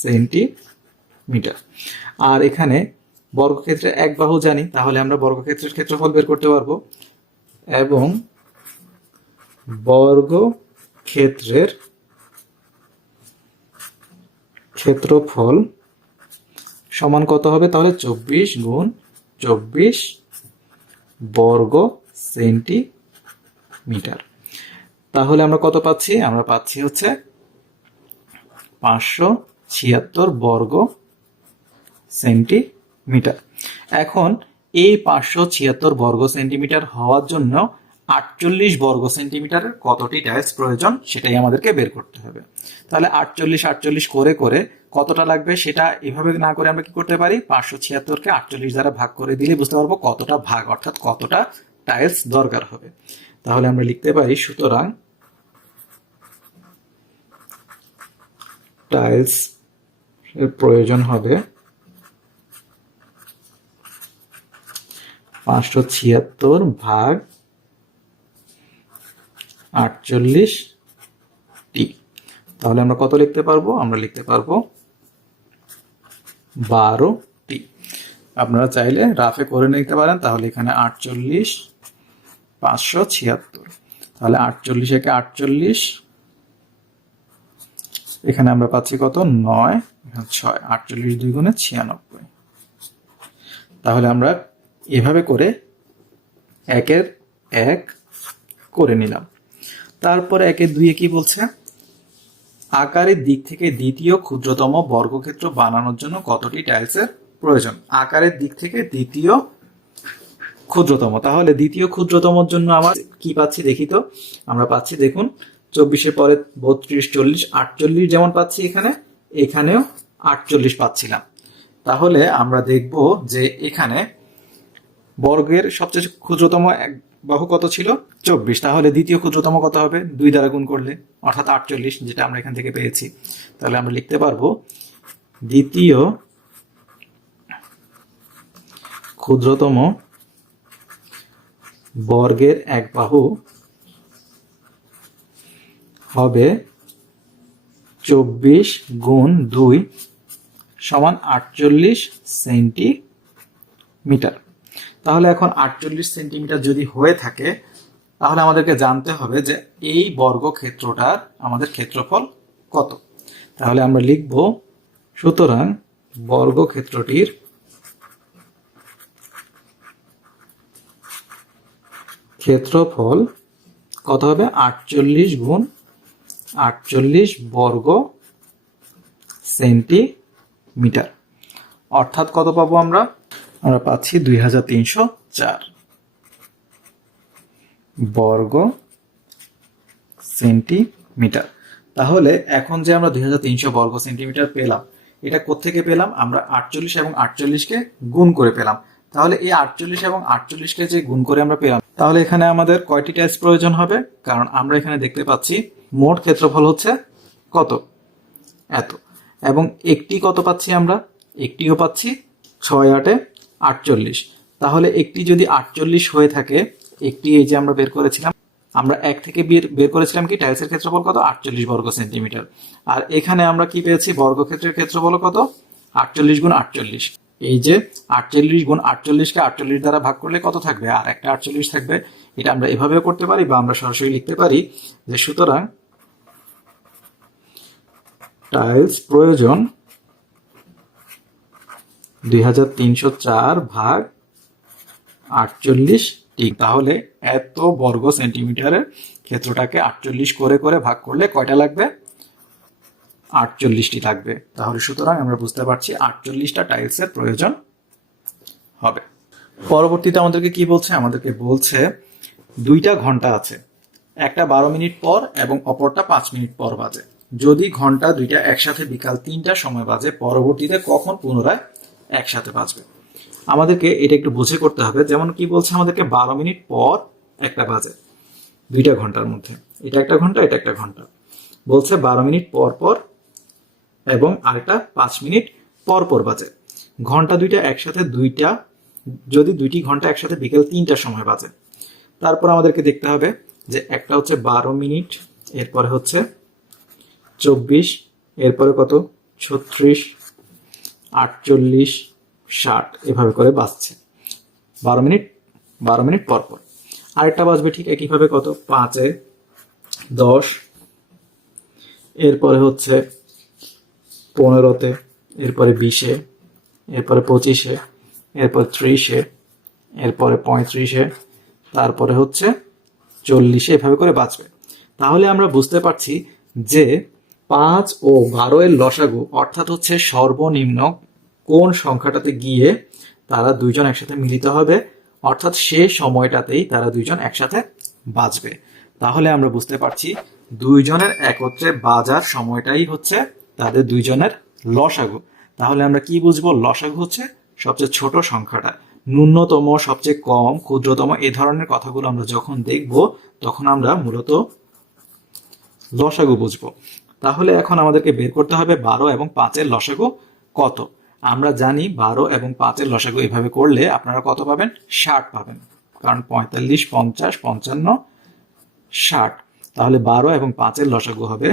সেন্টিমিটার। আর এখানে বর্গক্ষেত্রে এক বাহু জানি, তাহলে আমরা বর্গক্ষেত্রের ক্ষেত্রফল বের করতে পারবো। এবং বর্গক্ষেত্রের ক্ষেত্রফল সমান কত হবে? তাহলে 24 গুণ 24 বর্গ সেন্টিমিটার। তাহলে আমরা কত পাচ্ছি? আমরা পাচ্ছি হচ্ছে 576 বর্গ সেন্টিমিটার। এখন এই 576 বর্গ সেন্টিমিটার হওয়ার জন্য 48 বর্গ সেন্টিমিটারের কতটি টাইলস প্রয়োজন সেটাই আমাদেরকে বের করতে হবে। তাহলে 48 48 করে করে কতটা লাগবে সেটা এভাবে না করে আমরা কি করতে পারি? 576কে 48 দ্বারা ভাগ করে দিলে বুঝতে পারবো কতটা ভাগ, অর্থাৎ কতটা টাইলস দরকার হবে। তাহলে আমরা লিখতে পারি, সুতরাং টাইলস এর প্রয়োজন হবে 576 ভাগ 48টি। তাহলে আমরা কত লিখতে পারবো? আমরা লিখতে পারবো 12টি। আপনারা চাইলে রাফে করে নিতে পারেন। তাহলে এখানে 48 576, তাহলে 48 একে 48, এখানে আমরা পাচ্ছি কত? 9, 6, 48 2 গুণে 96। তাহলে আমরা এভাবে করে একের এক করে নিলাম। তারপরে একের দুইয়ে কি বলছে? আকারের দিক থেকে দ্বিতীয় ক্ষুদ্রতম বর্গক্ষেত্র বানানোর জন্য কতটি টাইলসের প্রয়োজন? আকারের দিক থেকে দ্বিতীয় ক্ষুদ্রতম, তাহলে দ্বিতীয় ক্ষুদ্রতমর জন্য আমার কি পাচ্ছি দেখি তো। আমরা পাচ্ছি, দেখুন, 24-এর পরে 32 40 48 যেমন পাচ্ছি এখানেও 48 পাচ্ছিলাম। তাহলে আমরা দেখব যে এখানে বর্গের সবচেয়ে ক্ষুদ্রতম এক বাহু কত ছিল? 24। তাহলে দ্বিতীয় ক্ষুদ্রতম কত হবে? 2 দ্বারা গুণ করলে, অর্থাৎ 48, যেটা আমরা এখান থেকে পেয়েছি। তাহলে আমরা লিখতে পারবো দ্বিতীয় ক্ষুদ্রতম বর্গের এক বাহু হবে 24 গুণ 2 সমান 48 সেন্টিমিটার। তাহলে এখন 48 সেন্টিমিটার যদি হয়ে থাকে, তাহলে আমাদেরকে জানতে হবে যে এই বর্গক্ষেত্রটার আমাদের ক্ষেত্রফল কত। তাহলে আমরা লিখব, সুতরাং বর্গক্ষেত্রটির ক্ষেত্রফল কত হবে? 48 গুণ 48 বর্গ সেন্টিমিটার। অর্থাৎ কত পাবো আমরা? আমরা পাচ্ছি 2304 বর্গ সেন্টিমিটার। তাহলে এখন যে আমরা 2300 বর্গ সেন্টিমিটার পেলাম, এটা কোত্থেকে পেলাম? আমরা 48 এবং 48কে গুণ করে পেলাম। তাহলে এই 48 এবং 48কে যে গুণ করে আমরা পেলাম, তাহলে এখানে আমাদের কয়টি টাইলস প্রয়োজন হবে? কারণ আমরা এখানে দেখতে পাচ্ছি মোট ক্ষেত্রফল হচ্ছে কত? এত। এবং একটি কত পাচ্ছি আমরা? একটিও পাচ্ছি 6 8 48। তাহলে একটি যদি 48 হয়ে থাকে, একটি এই যে আমরা বের করেছিলাম, আমরা এক থেকে বের করেছিলাম কি টাইলসের ক্ষেত্রফল কত? 48 বর্গ সেন্টিমিটার। আর এখানে আমরা কি পেয়েছি? বর্গক্ষেত্রের ক্ষেত্রফল কত? 48 গুণ 48। এই যে 48 গুণ 48কে 48 দ্বারা ভাগ করলে কত থাকবে? আর একটা 48 থাকবে। এটা আমরা এভাবেও করতে পারি বা আমরা সরাসরি লিখতে পারি যে সুতরাং টাইলস প্রয়োজন 2304/48। তাহলে এত বর্গ সেন্টিমিটারের ক্ষেত্রটাকে 48 করে করে ভাগ করলে কয়টা লাগবে? 48টি লাগবে। তাহলে সুতরাং আমরা বুঝতে পারছি 48টা টাইলসের প্রয়োজন হবে। পরবর্তীতে আমাদেরকে কি বলছে? আমাদেরকে বলছে 2টা ঘন্টা আছে, একটা 12 মিনিট পর এবং অপরটা 5 মিনিট পর বাজে। যদি ঘন্টা 2টা একসাথে বিকাল 3টার সময় বাজে, পরবর্তীতে কখন পুনরায় একসাথে বাজবে? আমাদেরকে এটা একটু বুঝে করতে হবে। যেমন কি বলছে আমাদেরকে 12 মিনিট পর একটা বাজে, 2টা ঘন্টার মধ্যে। এটা একটা ঘন্টা, এটা একটা ঘন্টা। বলছে 12 মিনিট পর পর এবং আরেকটা 5 মিনিট পর পর বাজে। ঘন্টা 2টা একসাথে যদি 2টি ঘন্টা একসাথে বিকেল 3টার সময় বাজে, তারপর আমাদেরকে দেখতে হবে যে একটা হচ্ছে 12 মিনিট, এরপরে হচ্ছে 24, এরপরে কত 36, 48, 60 এভাবে করে বাজছে 12 মিনিট পর পর। আরেকটা বাজবে ঠিক একইভাবে কত 5-এ, 10, এরপরে হচ্ছে 15-তে, এরপরে 20-এ, এরপরে 25-এ, এরপর 30-এ, এরপরে 35-এ, তারপরে হচ্ছে 40-এ, এভাবে করে বাঁচবে। তাহলে আমরা বুঝতে পারছি যে 5 ও 12 এর লসাগু অর্থাৎ হচ্ছে সর্বনিম্ন কোন সংখ্যাটাতে গিয়ে তারা দুইজন একসাথে মিলিত হবে, অর্থাৎ সে সময়টাতেই তারা দুইজন একসাথে বাজবে। তাহলে আমরা বুঝতে পারছি দুইজনের একত্রে বাজার সময়টাই হচ্ছে তাদের দুইজনের লসাগু। তাহলে আমরা কি বুঝবো? লসাগু হচ্ছে সবচেয়ে ছোট সংখ্যাটা, ন্যূনতম, সবচেয়ে কম, ক্ষুদ্রতম, এ ধরনের কথাগুলো আমরা যখন দেখব তখন আমরা মূলত লসাগু বুঝবো। তাহলে এখন আমাদেরকে বের করতে হবে 12 এবং 5-এর লসাগু কত। আমরা জানি 12 এবং 5-এর লসাগু এভাবে করলে আপনারা কত পাবেন? 60 পাবেন, কারণ 45, 50, 55, 60। তাহলে 12 এবং 5-এর লসাগু হবে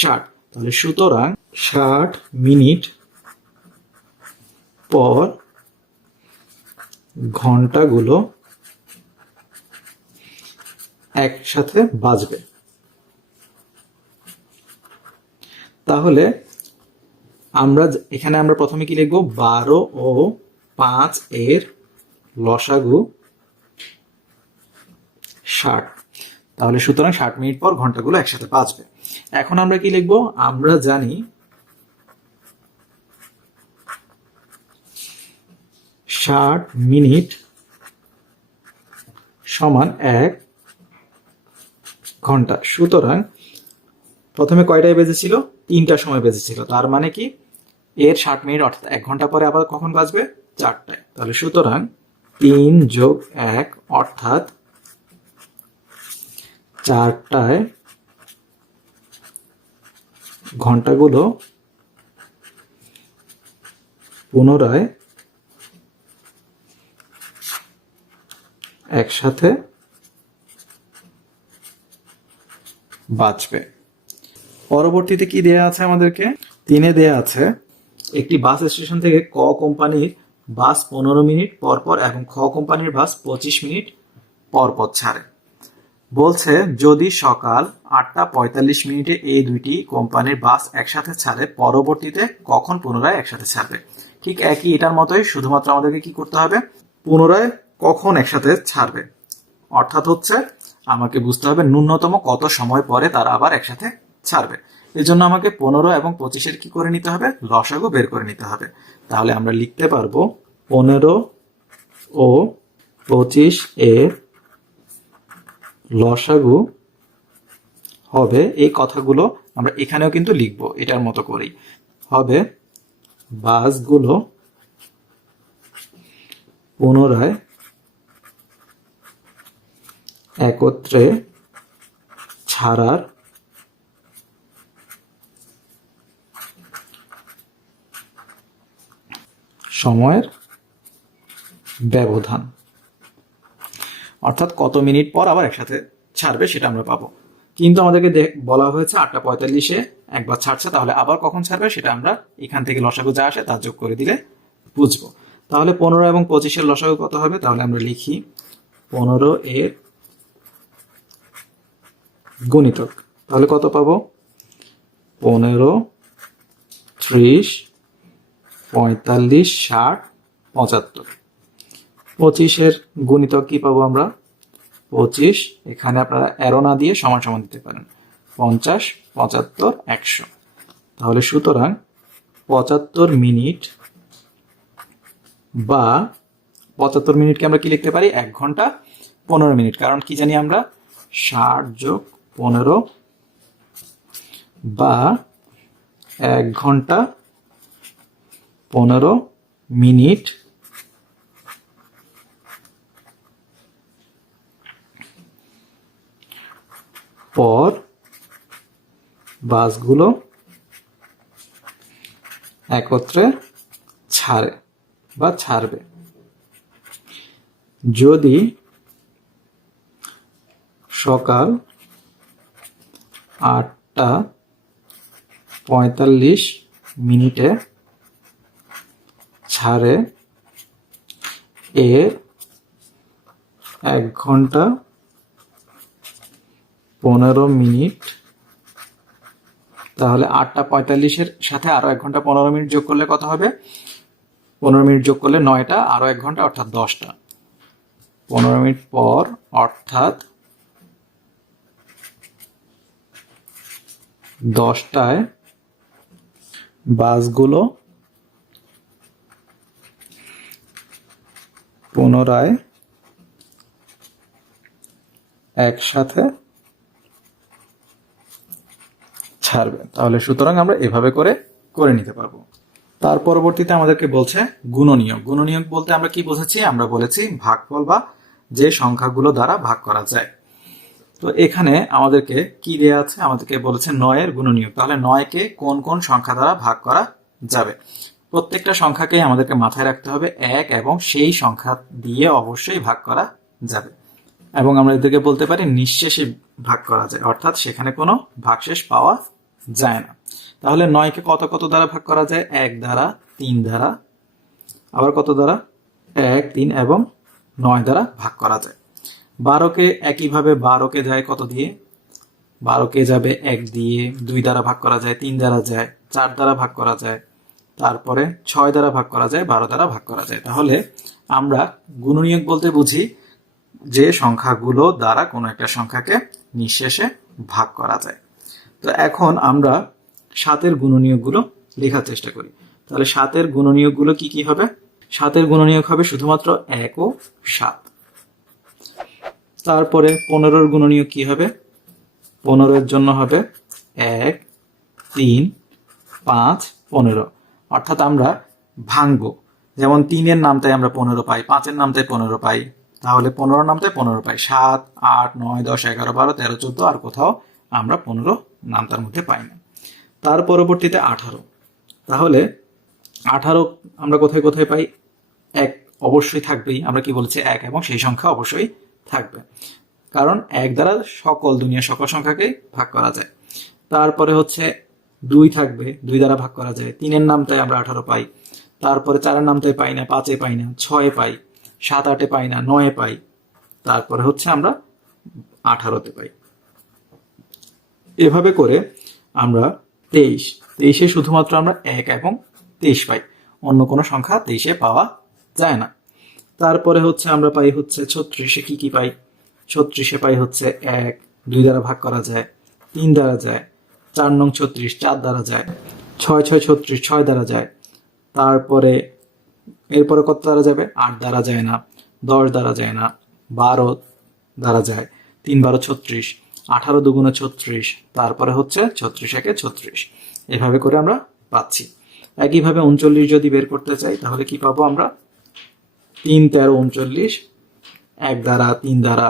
60। তাহলে সুতরাং 60 মিনিট পর ঘন্টাগুলো একসাথে বাজবে। তাহলে আমরা প্রথমে কি লিখবো? 12 ও 5 এর লসাগু 60। তাহলে সুতরাং 60 মিনিট পর ঘন্টাগুলো একসাথে বাজবে। এখন আমরা কি লিখবো? আমরা জানি 60 মিনিট সমান 1 ঘন্টা। সুতরাং প্রথমে কয়টায় বেজেছিল? 3টার সময় বেজেছিল। তার মানে কি এর 60 মিনিট অর্থাৎ 1 ঘন্টা পরে আবার কখন বাজবে? 4টায়। তাহলে সুতরাং 3 যোগ 1 অর্থাৎ 4টায় ঘন্টাগুলো পুনরায় একসাথে বাজবে। পরবর্তীতে কি দেয়া আছে আমাদেরকে? 3-এ দেয়া আছে একটি বাস স্টেশন থেকে ক কোম্পানির বাস 15 মিনিট পর পর এবং খ কোম্পানির বাস 25 মিনিট পর পর ছাড়ে। বলছে যদি সকাল 8:45 এই দুইটি কোম্পানির বাস একসাথে ছাড়ে, পরবর্তীতে কখন পুনরায় একসাথে ছাড়বে। ঠিক একই এটার মতোই, শুধুমাত্র আমাদেরকে কি করতে হবে? পুনরায় কখন একসাথে ছাড়বে, অর্থাৎ হচ্ছে আমাকে বুঝতে হবে ন্যূনতম কত সময় পরে তারা আবার একসাথে ছাড়বে। এই জন্য আমাকে 15 এবং 25-এর কি করে নিতে হবে? লসাগু বের করে নিতে হবে। তাহলে আমরা লিখতে পারবো 15 ও 25 এর লসাগু হবে, এই কথাগুলো আমরা এখানেও কিন্তু লিখবো এটার মতো করেই, হবে বাসগুলো পুনরায় একত্রে ছাড়ার সময়ের ব্যবধান, অর্থাৎ কত মিনিট পর আবার একসাথে ছাড়বে সেটা আমরা পাবো। কিন্তু আমাদেরকে বলা হয়েছে 8:45-এ একবার ছাড়ছে, তাহলে আবার কখন ছাড়বে সেটা আমরা এখান থেকে লসাগু যা আসে তা যোগ করে দিলে বুঝবো। তাহলে 15 এবং 25-এর লসাগু কত হবে? তাহলে আমরা লিখি 15 এর গুণিতক। তাহলে কত পাবো? 15, 30, 45, 60, 75। 25-এর গুণিতক কি পাবো আমরা? 25, এখানে আপনারা অ্যারো না দিয়ে সমান সমান দিতে পারেন। 50, 75, 100। তাহলে সুতরাং 75 মিনিট বা 75 মিনিটকে আমরা কি লিখতে পারি? 1 ঘন্টা 15 মিনিট। কারণ কি জানি আমরা? 60 যোগ 15 বা 1 ঘন্টা 15 মিনিট পর বাসগুলো একত্রে ছাড়ে বা ছাড়বে। যদি সকাল 8:45 ছাড়ে, এর 1 ঘন্টা 15 মিনিট, তাহলে 8:45-এর সাথে আরো 1 ঘন্টা 15 মিনিট যোগ করলে কত হবে? 15 মিনিট যোগ করলে 9টা, আরো 1 ঘন্টা অর্থাৎ 10টা। 15 মিনিট পর অর্থাৎ 10টায় বাসগুলো পুনরায় একসাথে ছাড়বে। তাহলে সুতরাং আমরা এভাবে করে নিতে পারবো। তার পরবর্তীতে আমাদেরকে বলছে গুণনীয়ক। গুণনীয়ক বলতে আমরা কি বুঝেছি? আমরা বলেছি ভাগফল বা যে সংখ্যাগুলো দ্বারা ভাগ করা যায়। তো এখানে আমাদেরকে কি দেয়া আছে? আমাদেরকে বলেছে 9-এর গুণনীয়ক। তাহলে 9কে কোন কোন সংখ্যা দ্বারা ভাগ করা যাবে? প্রত্যেকটা সংখ্যাকে আমাদেরকে মাথায় রাখতে হবে 1 এবং সেই সংখ্যা দিয়ে অবশ্যই ভাগ করা যাবে। এবং আমরা এদেরকে বলতে পারি নিঃশেষে ভাগ করা যায়, অর্থাৎ সেখানে কোনো ভাগশেষ পাওয়া যায় না। তাহলে 9কে কত কত দ্বারা ভাগ করা যায়? 1 দ্বারা, 3 দ্বারা, আবার কত দ্বারা? 1, 3 এবং 9 দ্বারা ভাগ করা যায়। 12কে একইভাবে 12কে যায় কত দিয়ে? 12কে যাবে 1 দিয়ে, 2 দ্বারা ভাগ করা যায়, 3 দ্বারা যায়, 4 দ্বারা ভাগ করা যায়, তারপরে 6 দ্বারা ভাগ করা যায়, 12 দ্বারা ভাগ করা যায়। তাহলে আমরা গুণনীয়ক বলতে বুঝি যে সংখ্যাগুলো দ্বারা কোনো একটা সংখ্যাকে নিঃশেষে ভাগ করা যায়। তো এখন আমরা 7-এর গুণনীয়কগুলো লেখার চেষ্টা করি। তাহলে 7-এর গুণনীয়কগুলো কি কি হবে? 7-এর গুণনীয়ক হবে শুধুমাত্র 1 ও 7। তারপরে 15-এর গুণনীয়ক কি হবে? 15-এর জন্য হবে 1, 3, 5, 15। অর্থাৎ আমরা ভাঙবো। যেমন 3-এর নামটায় আমরা 15 পাই, 5-এর নামটায় 15 পাই, তাহলে 15 নামটায় 15 পাই। 7, 8, 9, 10, 11, 12, 13, 14 আর কোথাও আমরা 15 নামটার মধ্যে পাই না। তার পরবর্তীতে 18। তাহলে 18 আমরা কোথায় কোথায় পাই? 1 অবশ্যই থাকবেই, আমরা কি বলছি? 1 এবং সেই সংখ্যা অবশ্যই থাকবে, কারণ 1 দ্বারা দুনিয়ার সকল সংখ্যাকে ভাগ করা যায়। তারপরে হচ্ছে 2 থাকবে, 2 দ্বারা ভাগ করা যায়। 3-এর নামটাই আমরা 18 পাই, তারপরে 4-এর নামটাই পাই না, 5-এ পাই না, 6-এ পাই, 7, 8-এ পাই না, 9-এ পাই, তারপরে হচ্ছে আমরা 18-তে পাই। এভাবে করে আমরা 23-এ শুধুমাত্র আমরা 1 এবং 23 পাই, অন্য কোনো সংখ্যা 23-এ পাওয়া যায় না। তারপরে হচ্ছে আমরা পাই হচ্ছে 36-এ কি কি পাই? 36-এ পাই হচ্ছে 1, 2 দ্বারা ভাগ করা যায়, 3 দ্বারা যায়, 4 নং 36 4 দ্বারা যায়, 6, 6, 36 6 দ্বারা যায়। তারপরে এরপরে কত দ্বারা যাবে? 8 দ্বারা যায় না, 10 দ্বারা যায় না, 12 দ্বারা যায়, 3, 12, 36, 18 দুগুণে 36, তারপরে হচ্ছে 36 একে 36। এভাবে করে আমরা পাচ্ছি। একইভাবে 39 যদি বের করতে চাই তাহলে কি পাবো আমরা? 3, 13, 39, 1 দ্বারা, 3 দ্বারা,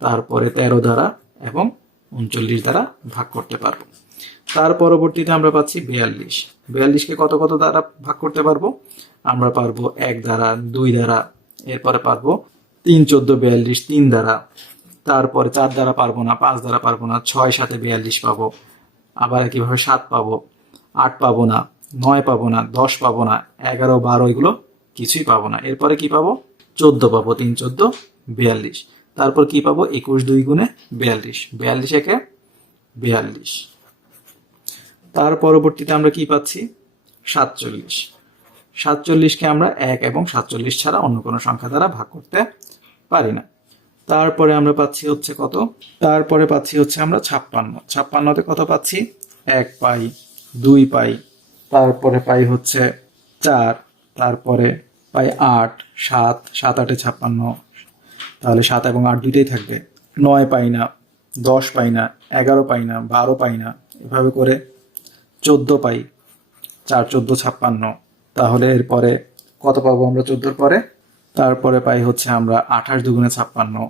তারপরে 13 দ্বারা এবং 39 দ্বারা ভাগ করতে পারবো। তার পরবর্তীতে আমরা পাচ্ছি 42। 42কে কত কত দ্বারা ভাগ করতে পারবো? আমরা পারবো 1 দ্বারা, 2 দ্বারা, এরপরে পারবো 3, 14, 42 3 দ্বারা, তারপরে 4 দ্বারা পারবো না, 5 দ্বারা পারবো না, 6, 7-এ 42 পাবো, আবার একইভাবে 7 পাবো, 8 পাবো না, 9 পাবো না, 10 পাবো না, 11, 12 এগুলো কিছুই পাবো না। এরপরে কি পাবো? 14 পাবো, 3, 14, 42। তারপর কি পাবো? 21 2 গুণে 42, 42 একে 42। তার পরবর্তীতে আমরা কি পাচ্ছি? 47। 47কে আমরা 1 এবং 47 ছাড়া অন্য কোনো সংখ্যা দ্বারা ভাগ করতে পারি না। তারপরে আমরা পাচ্ছি হচ্ছে কত? তারপরে পাচ্ছি হচ্ছে আমরা 56। 56তে কত পাচ্ছি? 1 পাই, 2 পাই, তারপরে পাই হচ্ছে 4, তারপরে পাই 8, 7, 7 8 56, তাহলে 7 এবং 8 দুইটাই থাকবে। 9 পাই না, 10 পাই না, 11 পাই না, 12 পাই না, এভাবে করে 14 পাই, 4 14 56। তাহলে এরপরে কত পাবো আমরা 14 পরে? তারপরে পাই হচ্ছে আমরা 28 দুগুণে 56,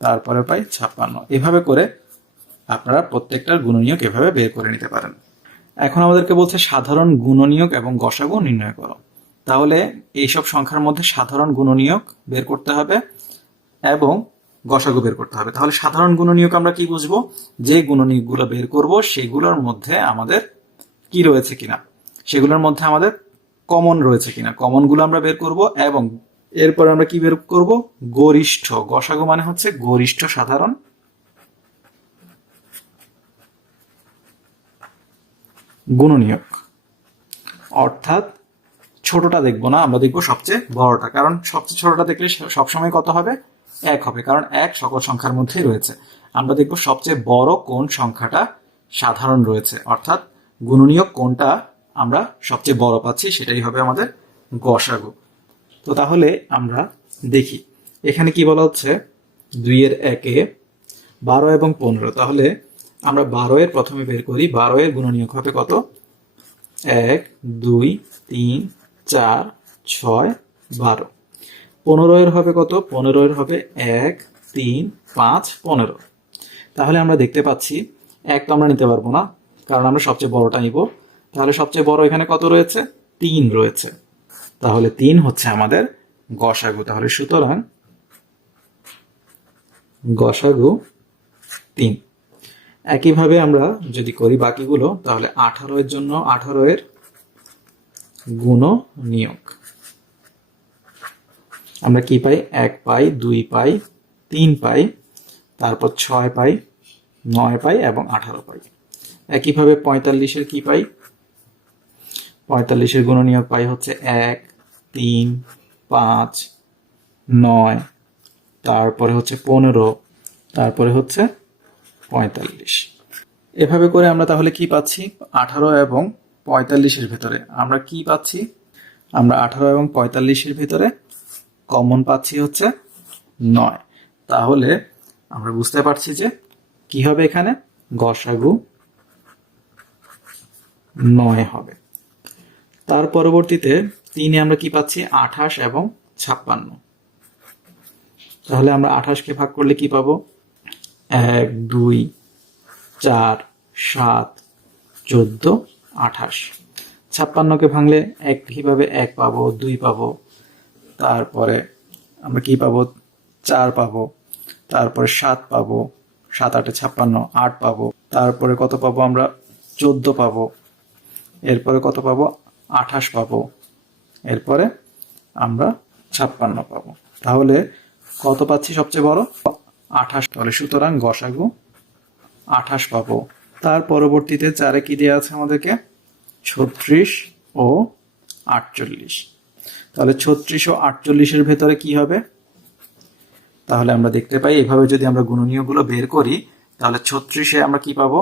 তারপরে পাই 56। এভাবে করে আপনারা প্রত্যেকটার গুণনীয়ক এভাবে বের করে নিতে পারেন। এখন আমাদেরকে বলছে সাধারণ গুণনীয়ক এবং গসাগু নির্ণয় করো। তাহলে এইসব সংখ্যার মধ্যে সাধারণ গুণনীয়ক বের করতে হবে এবং গসাগু বের করতে হবে। তাহলে সাধারণ গুণনীয়ক আমরা কি বুঝবো? যে গুণনীয়কগুলো বের করব সেগুলোর মধ্যে আমাদের কি রয়েছে কিনা, সেগুলোর মধ্যে আমাদের কমন রয়েছে কিনা, কমনগুলো আমরা বের করব। এবং এরপর আমরা কি বের করব? গরিষ্ঠ। গসাগু মানে হচ্ছে গরিষ্ঠ সাধারণ গুণনীয়ক, অর্থাৎ ছোটটা দেখবো না, আমরা দেখবো সবচেয়ে বড়টা, কারণ সবচেয়ে ছোটটা দেখলে সবসময় কত হবে? 1 হবে, কারণ 1 সকল সংখ্যার মধ্যেই রয়েছে। আমরা দেখবো সবচেয়ে বড় কোন সংখ্যাটা সাধারণ রয়েছে, অর্থাৎ গুণনীয়ক কোনটা আমরা সবচেয়ে বড় পাচ্ছি, সেটাই হবে আমাদের গসাগু। তো তাহলে আমরা দেখি এখানে কি বলা হচ্ছে, 2 এর 1-এ 12 এবং 15। তাহলে আমরা 12 এর প্রথমে বের করি। 12 এর গুণনীয়ক হবে কত? 1 2 3 4 6 12। 15 এর হবে কত? 15 এর হবে 1 3 5 15। তাহলে আমরা দেখতে পাচ্ছি 1 তো আমরা নিতে পারবো না, কারণ আমরা সবচেয়ে বড়টা নিব। তাহলে সবচেয়ে বড় এখানে কত রয়েছে? 3 রয়েছে। তাহলে 3 হচ্ছে আমাদের গসাগু। তাহলে সুতরাং গসাগু 3। একইভাবে আমরা যদি করি বাকিগুলো, তাহলে 18 এর জন্য 18 এর গুণনীয়ক আমরা কি পাই? 1 পাই, 2 পাই, 3 পাই, তারপর 6 পাই, 9 পাই এবং 18 পাই। একইভাবে 45 এর কি পাই? 45 এর গুণনীয়ক পাই হচ্ছে 1 3 5 9, তারপরে হচ্ছে 15, তারপরে হচ্ছে 45। এভাবে করে আমরা তাহলে কি পাচ্ছি? 18 এবং 45-এর ভেতরে আমরা কি পাচ্ছি? আমরা 18 এবং 45-এর ভেতরে কমন পাচ্ছি হচ্ছে 9। তাহলে আমরা বুঝতে পারছি যে কি হবে এখানে? গসাগু 9 হবে। তার পরবর্তীতে 3-এ আমরা কি পাচ্ছি? 28 এবং 56। তাহলে আমরা 28-কে ভাগ করলে কি পাবো? 1 2 4 7 14 28। 56-কে ভাঙলে একইভাবে 1 পাবো, 2 পাবো, তারপরে আমরা কি পাবো? 4 পাবো, তারপরে 7 পাবো, 7 8 56, 8 পাবো, তারপরে কত পাবো আমরা? 14 পাবো, এরপরে কত পাবো? 28 পাবো, এরপরে আমরা 56 পাবো। তাহলে কত পাচ্ছি সবচেয়ে বড়? 28। তাহলে সুতরাং গসাগু 28 পাবো। তার পরবর্তীতে 4-এ কি দেওয়া আছে আমাদেরকে? 36 ও 48। তাহলে 36 ও 48-এর ভেতরে কি হবে? তাহলে আমরা দেখতে পাই এভাবে যদি আমরা গুণনীয়কগুলো বের করি, তাহলে 36-এ আমরা কি পাবো?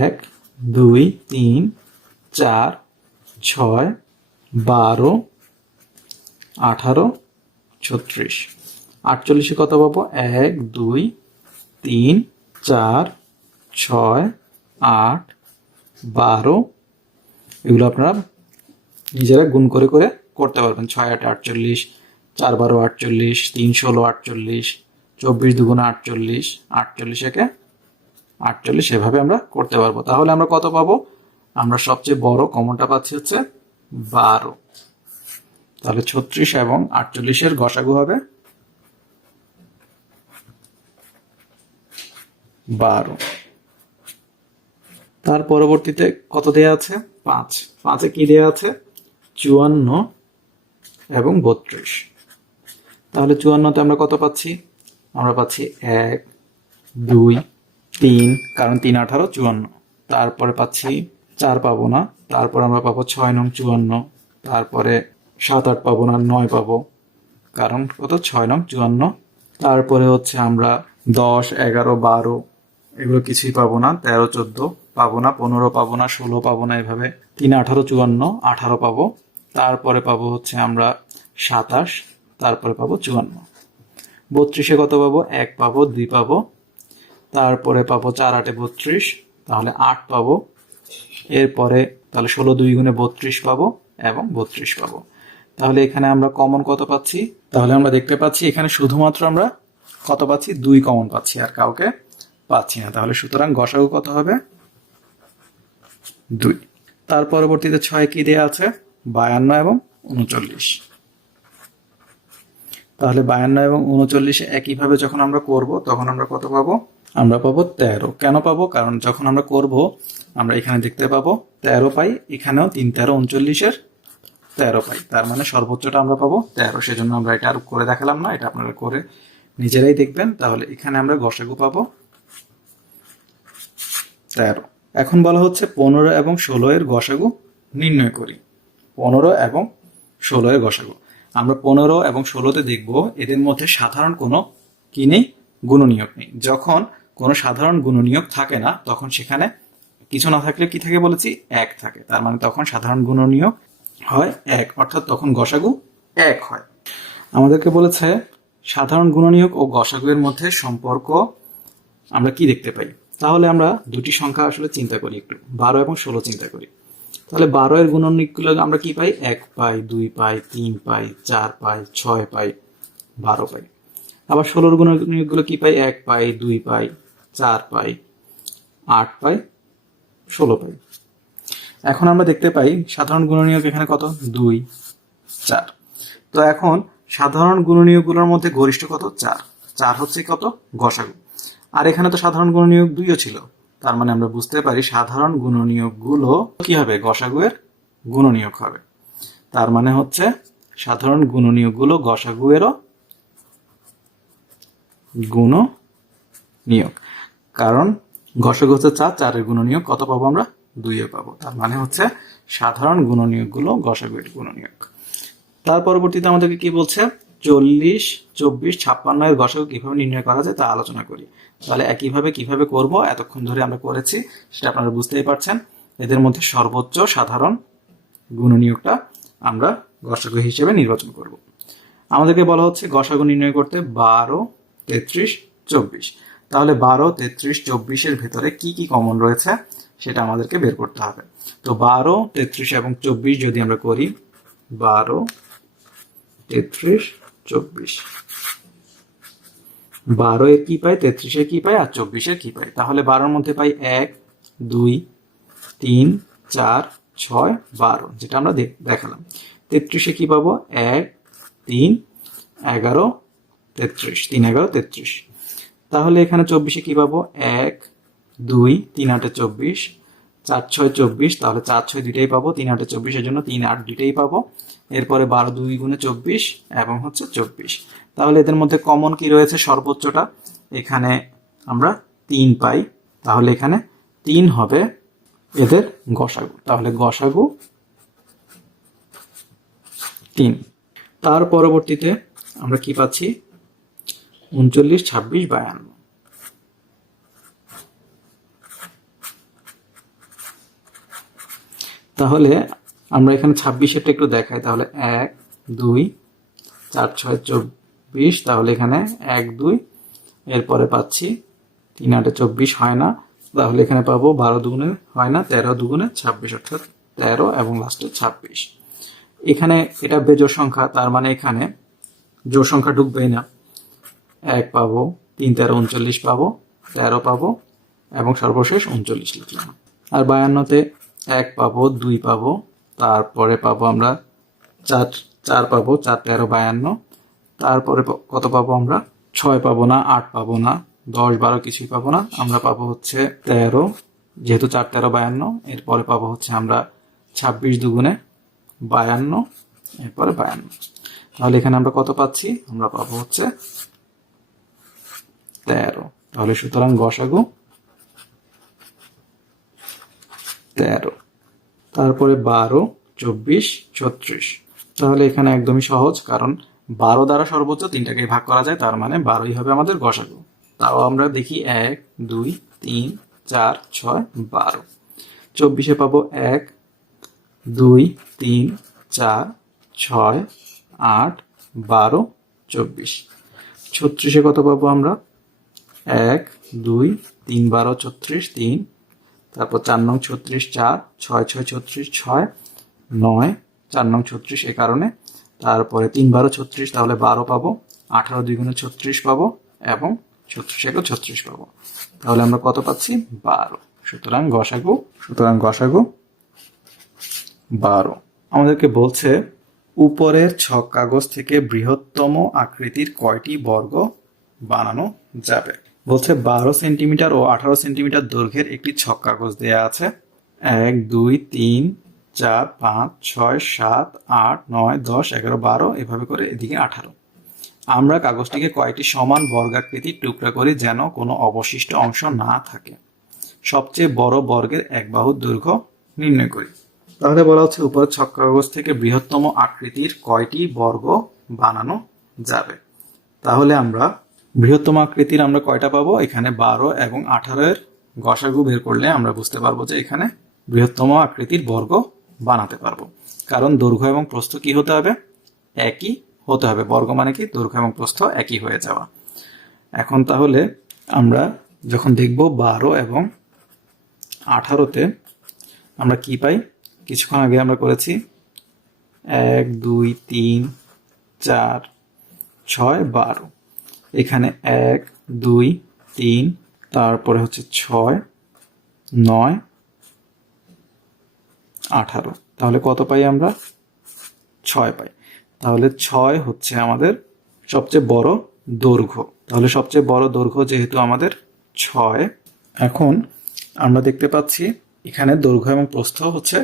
1 2 3 4 6 12 18 36। 48-এ কত পাবো? 1 2 3 4 6 8 12। এগুলো আপনারা নিজেরা গুণ করে করে করতে পারবেন। 6 8 48, 4 12 48, 3 16 48, 24 দুগুণে 48, 48 একে 48, এভাবে আমরা করতে পারবো। তাহলে আমরা কত পাবো? আমরা সবচেয়ে বড় কমনটা পাচ্ছি হচ্ছে 12। তাহলে 36 এবং 48-এর গসাগু হবে 12। তার পরবর্তীতে কত দেয়া আছে? 5। 5-এ কি দেয়া আছে? 54 এবং 32। তাহলে 54-তে আমরা কত পাচ্ছি? আমরা পাচ্ছি 1 2 তিন, কারণ 3 18 54। তারপরে পাচ্ছি 4 পাবো না, তারপর আমরা পাবো 6 নং 54। তারপরে 7 8 পাবো না, 9 পাবো, কারণ কত 6 নং 54। তারপরে হচ্ছে আমরা 10 11 12 এগুলো কিছুই পাবো না, 13 14 পাবো না, 15 পাবো না, 16 পাবো না, এভাবে 3 18 54 18 পাবো। তারপরে পাবো হচ্ছে আমরা 27, তারপরে পাবো 54। 32-এ কত পাবো? 1 পাবো, 2 পাবো, তারপরে পাবো 4 8 32, তাহলে 8 পাবো। এরপরে তাহলে 16 2 গুণে 32 পাবো এবং 32 পাবো। তাহলে এখানে আমরা কমন কত পাচ্ছি? তাহলে আমরা দেখতে পাচ্ছি এখানে শুধুমাত্র আমরা কত পাচ্ছি? 2 কমন পাচ্ছি, আর কাউকে পাচ্ছি না। তাহলে সুতরাং গসাগু কত হবে? 2। তার পরবর্তীতে 6 কি দেয়া আছে? 52 এবং 39। তাহলে 52 এবং 39 একইভাবে যখন আমরা করব তখন আমরা কত পাবো? আমরা পাবো 13। কেন পাবো? কারণ যখন আমরা করব আমরা এখানে দেখতে পাবো 13 পাই, এখানেও 3 13 39-এর 13 পাই, তার মানে সর্বোচ্চটা আমরা পাবো 13। সেজন্য আমরা এটা আর করে দেখালাম না, এটা আপনারা করে নিজেরাই দেখবেন। তাহলে এখানে আমরা গসাগু পাবো 13। এখন বলা হচ্ছে 15 এবং 16 এর গসাগু নির্ণয় করি। 15 এবং 16 এর গসাগু আমরা 15 এবং 16-তে দেখব এদের মধ্যে সাধারণ কোনো কি নেই? গুণনীয়ক নেই। যখন কোনো সাধারণ গুণনীয়ক থাকে না তখন সেখানে কিছু না থাকলে কি থাকে বলেছি? 1 থাকে। তার মানে তখন সাধারণ গুণনীয়ক হয় 1, অর্থাৎ তখন গসাগু 1 হয়। আমাদেরকে বলেছে সাধারণ গুণনীয়ক ও গসাগু এর মধ্যে সম্পর্ক আমরা কি দেখতে পাই? তাহলে আমরা দুটি সংখ্যা আসলে চিন্তা করি, একটু 12 এবং 16 চিন্তা করি। তাহলে 12 এর গুণনীয়কগুলো আমরা কি পাই? 1 পাই, 2 পাই, 3 পাই, 4 পাই, 6 পাই, 12 পাই। আবার 16 এর গুণনীয়কগুলো কি পাই? 1 পাই, 2 পাই, 4 পাই, 8 পাই, 16 পাই। এখন আমরা দেখতে পাই সাধারণ গুণনীয়ক এখানে কত? 2 4। তো এখন সাধারণ গুণনীয়কগুলোর মধ্যে গরিষ্ঠ কত? 4। 4 হচ্ছে কত? গসাগু। আর এখানে তো সাধারণ গুণনীয়ক 2ও ছিল, তার মানে আমরা বুঝতে পারি সাধারণ গুণনীয়কগুলো কি হবে? গসাগু এর গুণনীয়ক হবে। তার মানে হচ্ছে সাধারণ গুণনীয়কগুলো গসাগু এরও গুণনীয়ক, কারণ গসাগু হচ্ছে 4, 4 এর গুণনীয়ক কত পাবো আমরা? 2 পাবো। তার মানে হচ্ছে সাধারণ গুণনীয়কগুলো গসাগু এর গুণনীয়ক। তার পরবর্তীতে আমাদেরকে কি বলছে? 40 24 56 এর গসাগু কিভাবে নির্ণয় করা যায় তা আলোচনা করি। তাহলে একইভাবে কিভাবে করব এতক্ষণ ধরে আমরা করেছি সেটা আপনারা বুঝতেই পারছেন। এদের মধ্যে সর্বোচ্চ সাধারণ গুণনীয়কটা আমরা গসাগু হিসেবে নির্বাচন করব। আমাদেরকে বলা হচ্ছে গসাগু নির্ণয় করতে 12 33 24। তাহলে 12 33 24 এর ভেতরে কি কি কমন রয়েছে সেটা আমাদেরকে বের করতে হবে। তো 12 33 এবং 24 যদি আমরা করি, 12 33 24, 12 এর কি পাই, 33 এর কি পাই, আর 24 এর কি পাই? তাহলে 12 এর মধ্যে পাই 1 2 3 4 6 12, যেটা আমরা দেখালাম। 33 এ কি পাবো? 1 3 11 33, 3 11 33। তাহলে এখানে 24 এ কি পাবো? 1 2 3 8 24, 4 6 24, তাহলে 4 6 দুইটাই পাবো, 3 8 24 এর জন্য 3 8 দুইটাই পাবো। এরপরে 12 2 গুণে 24 এবং হচ্ছে 24। তাহলে এদের মধ্যে কমন কি রয়েছে? সর্বোচ্চটা এখানে আমরা 3 পাই, তাহলে এখানে 3 হবে এদের গসাগু। তাহলে গসাগু 3। তার পরবর্তীতে আমরা কি পাচ্ছি? 39 26 52। তাহলে আমরা এখানে 26-এরটা একটু দেখাই। তাহলে 1 2 4 6 24, তাহলে এখানে 1 2, এরপরে পাচ্ছি 3 8 24 হয় না, তাহলে এখানে পাবো 12 দুগুণে হয় না, 13 দুগুণে 26, অর্থাৎ 13 এবং লাস্টে 26। এখানে এটা বেজোড় সংখ্যা, তার মানে এখানে জোড় সংখ্যা ঢুকবেই না। 1 পাবো, 3 13 39 পাবো, 13 পাবো এবং সর্বশেষ 39 লিখলাম। আর 52-তে 1 পাবো, 2 পাবো, তারপরে পাবো আমরা 4 4 পাবো, 4 13 52। তারপরে কত পাবো আমরা? 6 পাবো না, 8 পাবো না, 10 12 কিছুই পাবো না, আমরা পাবো হচ্ছে 13, যেহেতু 4 13 52। এরপরে পাবো হচ্ছে আমরা 26 দুগুণে 52, এরপরে 52। তাহলে এখানে আমরা কত পাচ্ছি? আমরা পাবো হচ্ছে 13। তাহলে সুতরাং গসাগু 13, তারপরে 12, 24, 36। তাহলে এখানে একদমই সহজ, কারণ 12 দ্বারা সর্বোচ্চ 3টাকে ভাগ করা যায়, তার মানে 12ই হবে আমাদের গসাগু। তাও আমরা দেখি 1, 2, 3, 4, 6, 12। 24-এ পাবো 1, 2, 3, 4, 6, 8, 12, 24। 36-এ কত পাবো আমরা? 1, 2, 3, 12, 36, 3। তারপর 4 নং 36, 4, 6, 6, 36, 6, 9, 4 নং 36 এ কারণে। তারপরে 3, 12, 36, তাহলে 12 পাবো। 18 2 গুণে 36 পাবো এবং 36 একে 36 পাবো। তাহলে আমরা কত পাচ্ছি? 12। সুতরাং গসাগু 12। আমাদেরকে বলছে উপরের ছক কাগজ থেকে বৃহত্তম আকৃতির কয়টি বর্গ বানানো যাবে। বলছে 12 সেন্টিমিটার ও 18 সেন্টিমিটার দৈর্ঘ্যের একটি ছক কাগজ দেয়া আছে। 1, 2, 3, 4, 5, 6, 7, 8, 9, 10, 11, 12 এভাবে করে এদিকে 18। আমরা কাগজটিকে কয়টি সমান বর্গাকৃতির টুকরা করি যেন কোনো অবশিষ্ট অংশ না থাকে। সবচেয়ে বড় বর্গের এক বাহুর দৈর্ঘ্য নির্ণয় করি। তাহলে বলা হচ্ছে উপরের ছক কাগজ থেকে বৃহত্তম আকৃতির কয়টি বর্গ বানানো যাবে। তাহলে আমরা বৃহত্তম আকৃতির আমরা কয়টা পাবো? এখানে 12 এবং 18 এর গসাগু বের করলে আমরা বুঝতে পারবো যে এখানে বৃহত্তম আকৃতির বর্গ বানাতে পারবো, কারণ দৈর্ঘ্য এবং প্রস্থ কি হতে হবে? একই হতে হবে। বর্গ মানে কি? দৈর্ঘ্য এবং প্রস্থ একই হয়ে যাওয়া। এখন তাহলে আমরা যখন দেখব 12 এবং 18-তে আমরা কি পাই? কিছুক্ষণ আগে আমরা করেছি 1, 2, 3, 4, 6, 12। এখানে 1, 2, 3, তারপরে হচ্ছে 6, 9, 18। তাহলে কত পাই আমরা? 6 পাই। তাহলে 6 হচ্ছে আমাদের সবচেয়ে বড় দৈর্ঘ্য। তাহলে সবচেয়ে বড় দৈর্ঘ্য যেহেতু আমাদের 6, এখন আমরা দেখতে পাচ্ছি এখানে দৈর্ঘ্য এবং প্রস্থ হচ্ছে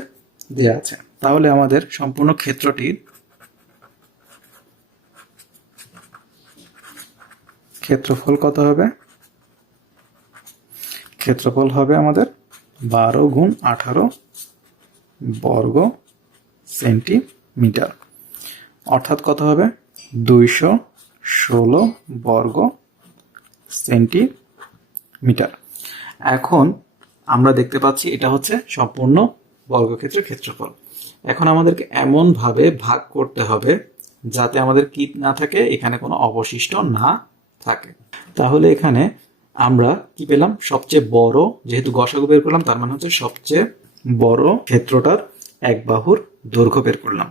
দেয়া আছে। তাহলে আমাদের সম্পূর্ণ ক্ষেত্রটির ক্ষেত্রফল কত হবে? ক্ষেত্রফল হবে আমাদের 12 গুণ 18 বর্গ সেন্টিমিটার, অর্থাৎ কত হবে? 216 বর্গ সেন্টিমিটার। এখন আমরা দেখতে পাচ্ছি এটা হচ্ছে সম্পূর্ণ বর্গক্ষেত্রের ক্ষেত্রফল। এখন আমাদেরকে এমন ভাবে ভাগ করতে হবে যাতে আমাদের কি না থাকে, এখানে কোনো অবশিষ্ট না থাকে। তাহলে এখানে আমরা কি পেলাম? সবচেয়ে বড়, যেহেতু গসাগু বের করলাম তার মানে হচ্ছে সবচেয়ে বড় ক্ষেত্রটার এক বাহুর দৈর্ঘ্য বের করলাম।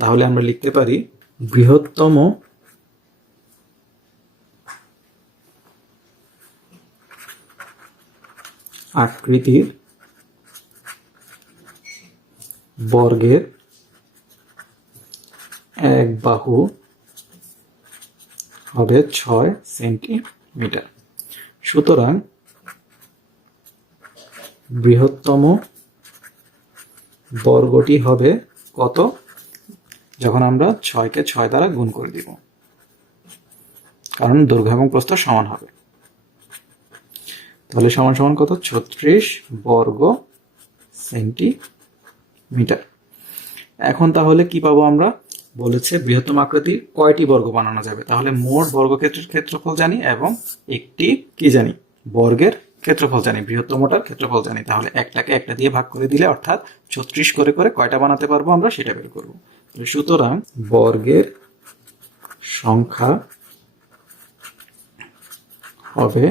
তাহলে আমরা লিখতে পারি বৃহত্তম আকৃতির বর্গের এক বাহু হবে 6 সেন্টিমিটার। সুতরাং বৃহত্তম বর্গটি হবে কত? যখন আমরা 6কে 6 দ্বারা গুণ করে দিব, কারণ দৈর্ঘ্য এবং প্রস্থ সমান হবে। তাহলে সমান সমান কত? 36 বর্গ সেন্টিমিটার। এখন তাহলে কি পাবো আমরা? বলেছে বৃহত্তম আকৃতির কয়টি বর্গ বানানো যাবে। তাহলে মোট বর্গক্ষেত্রের ক্ষেত্রফল জানি এবং একটি কি জানি? বর্গের ক্ষেত্রফল জানি, বৃহত্তমটার ক্ষেত্রফল জানি। তাহলে একটাকে একটা দিয়ে ভাগ করে দিলে অর্থাৎ 36 করে করে কয়টা বানাতে পারবো আমরা সেটা বের করব। সুতরাং বর্গের সংখ্যা হবে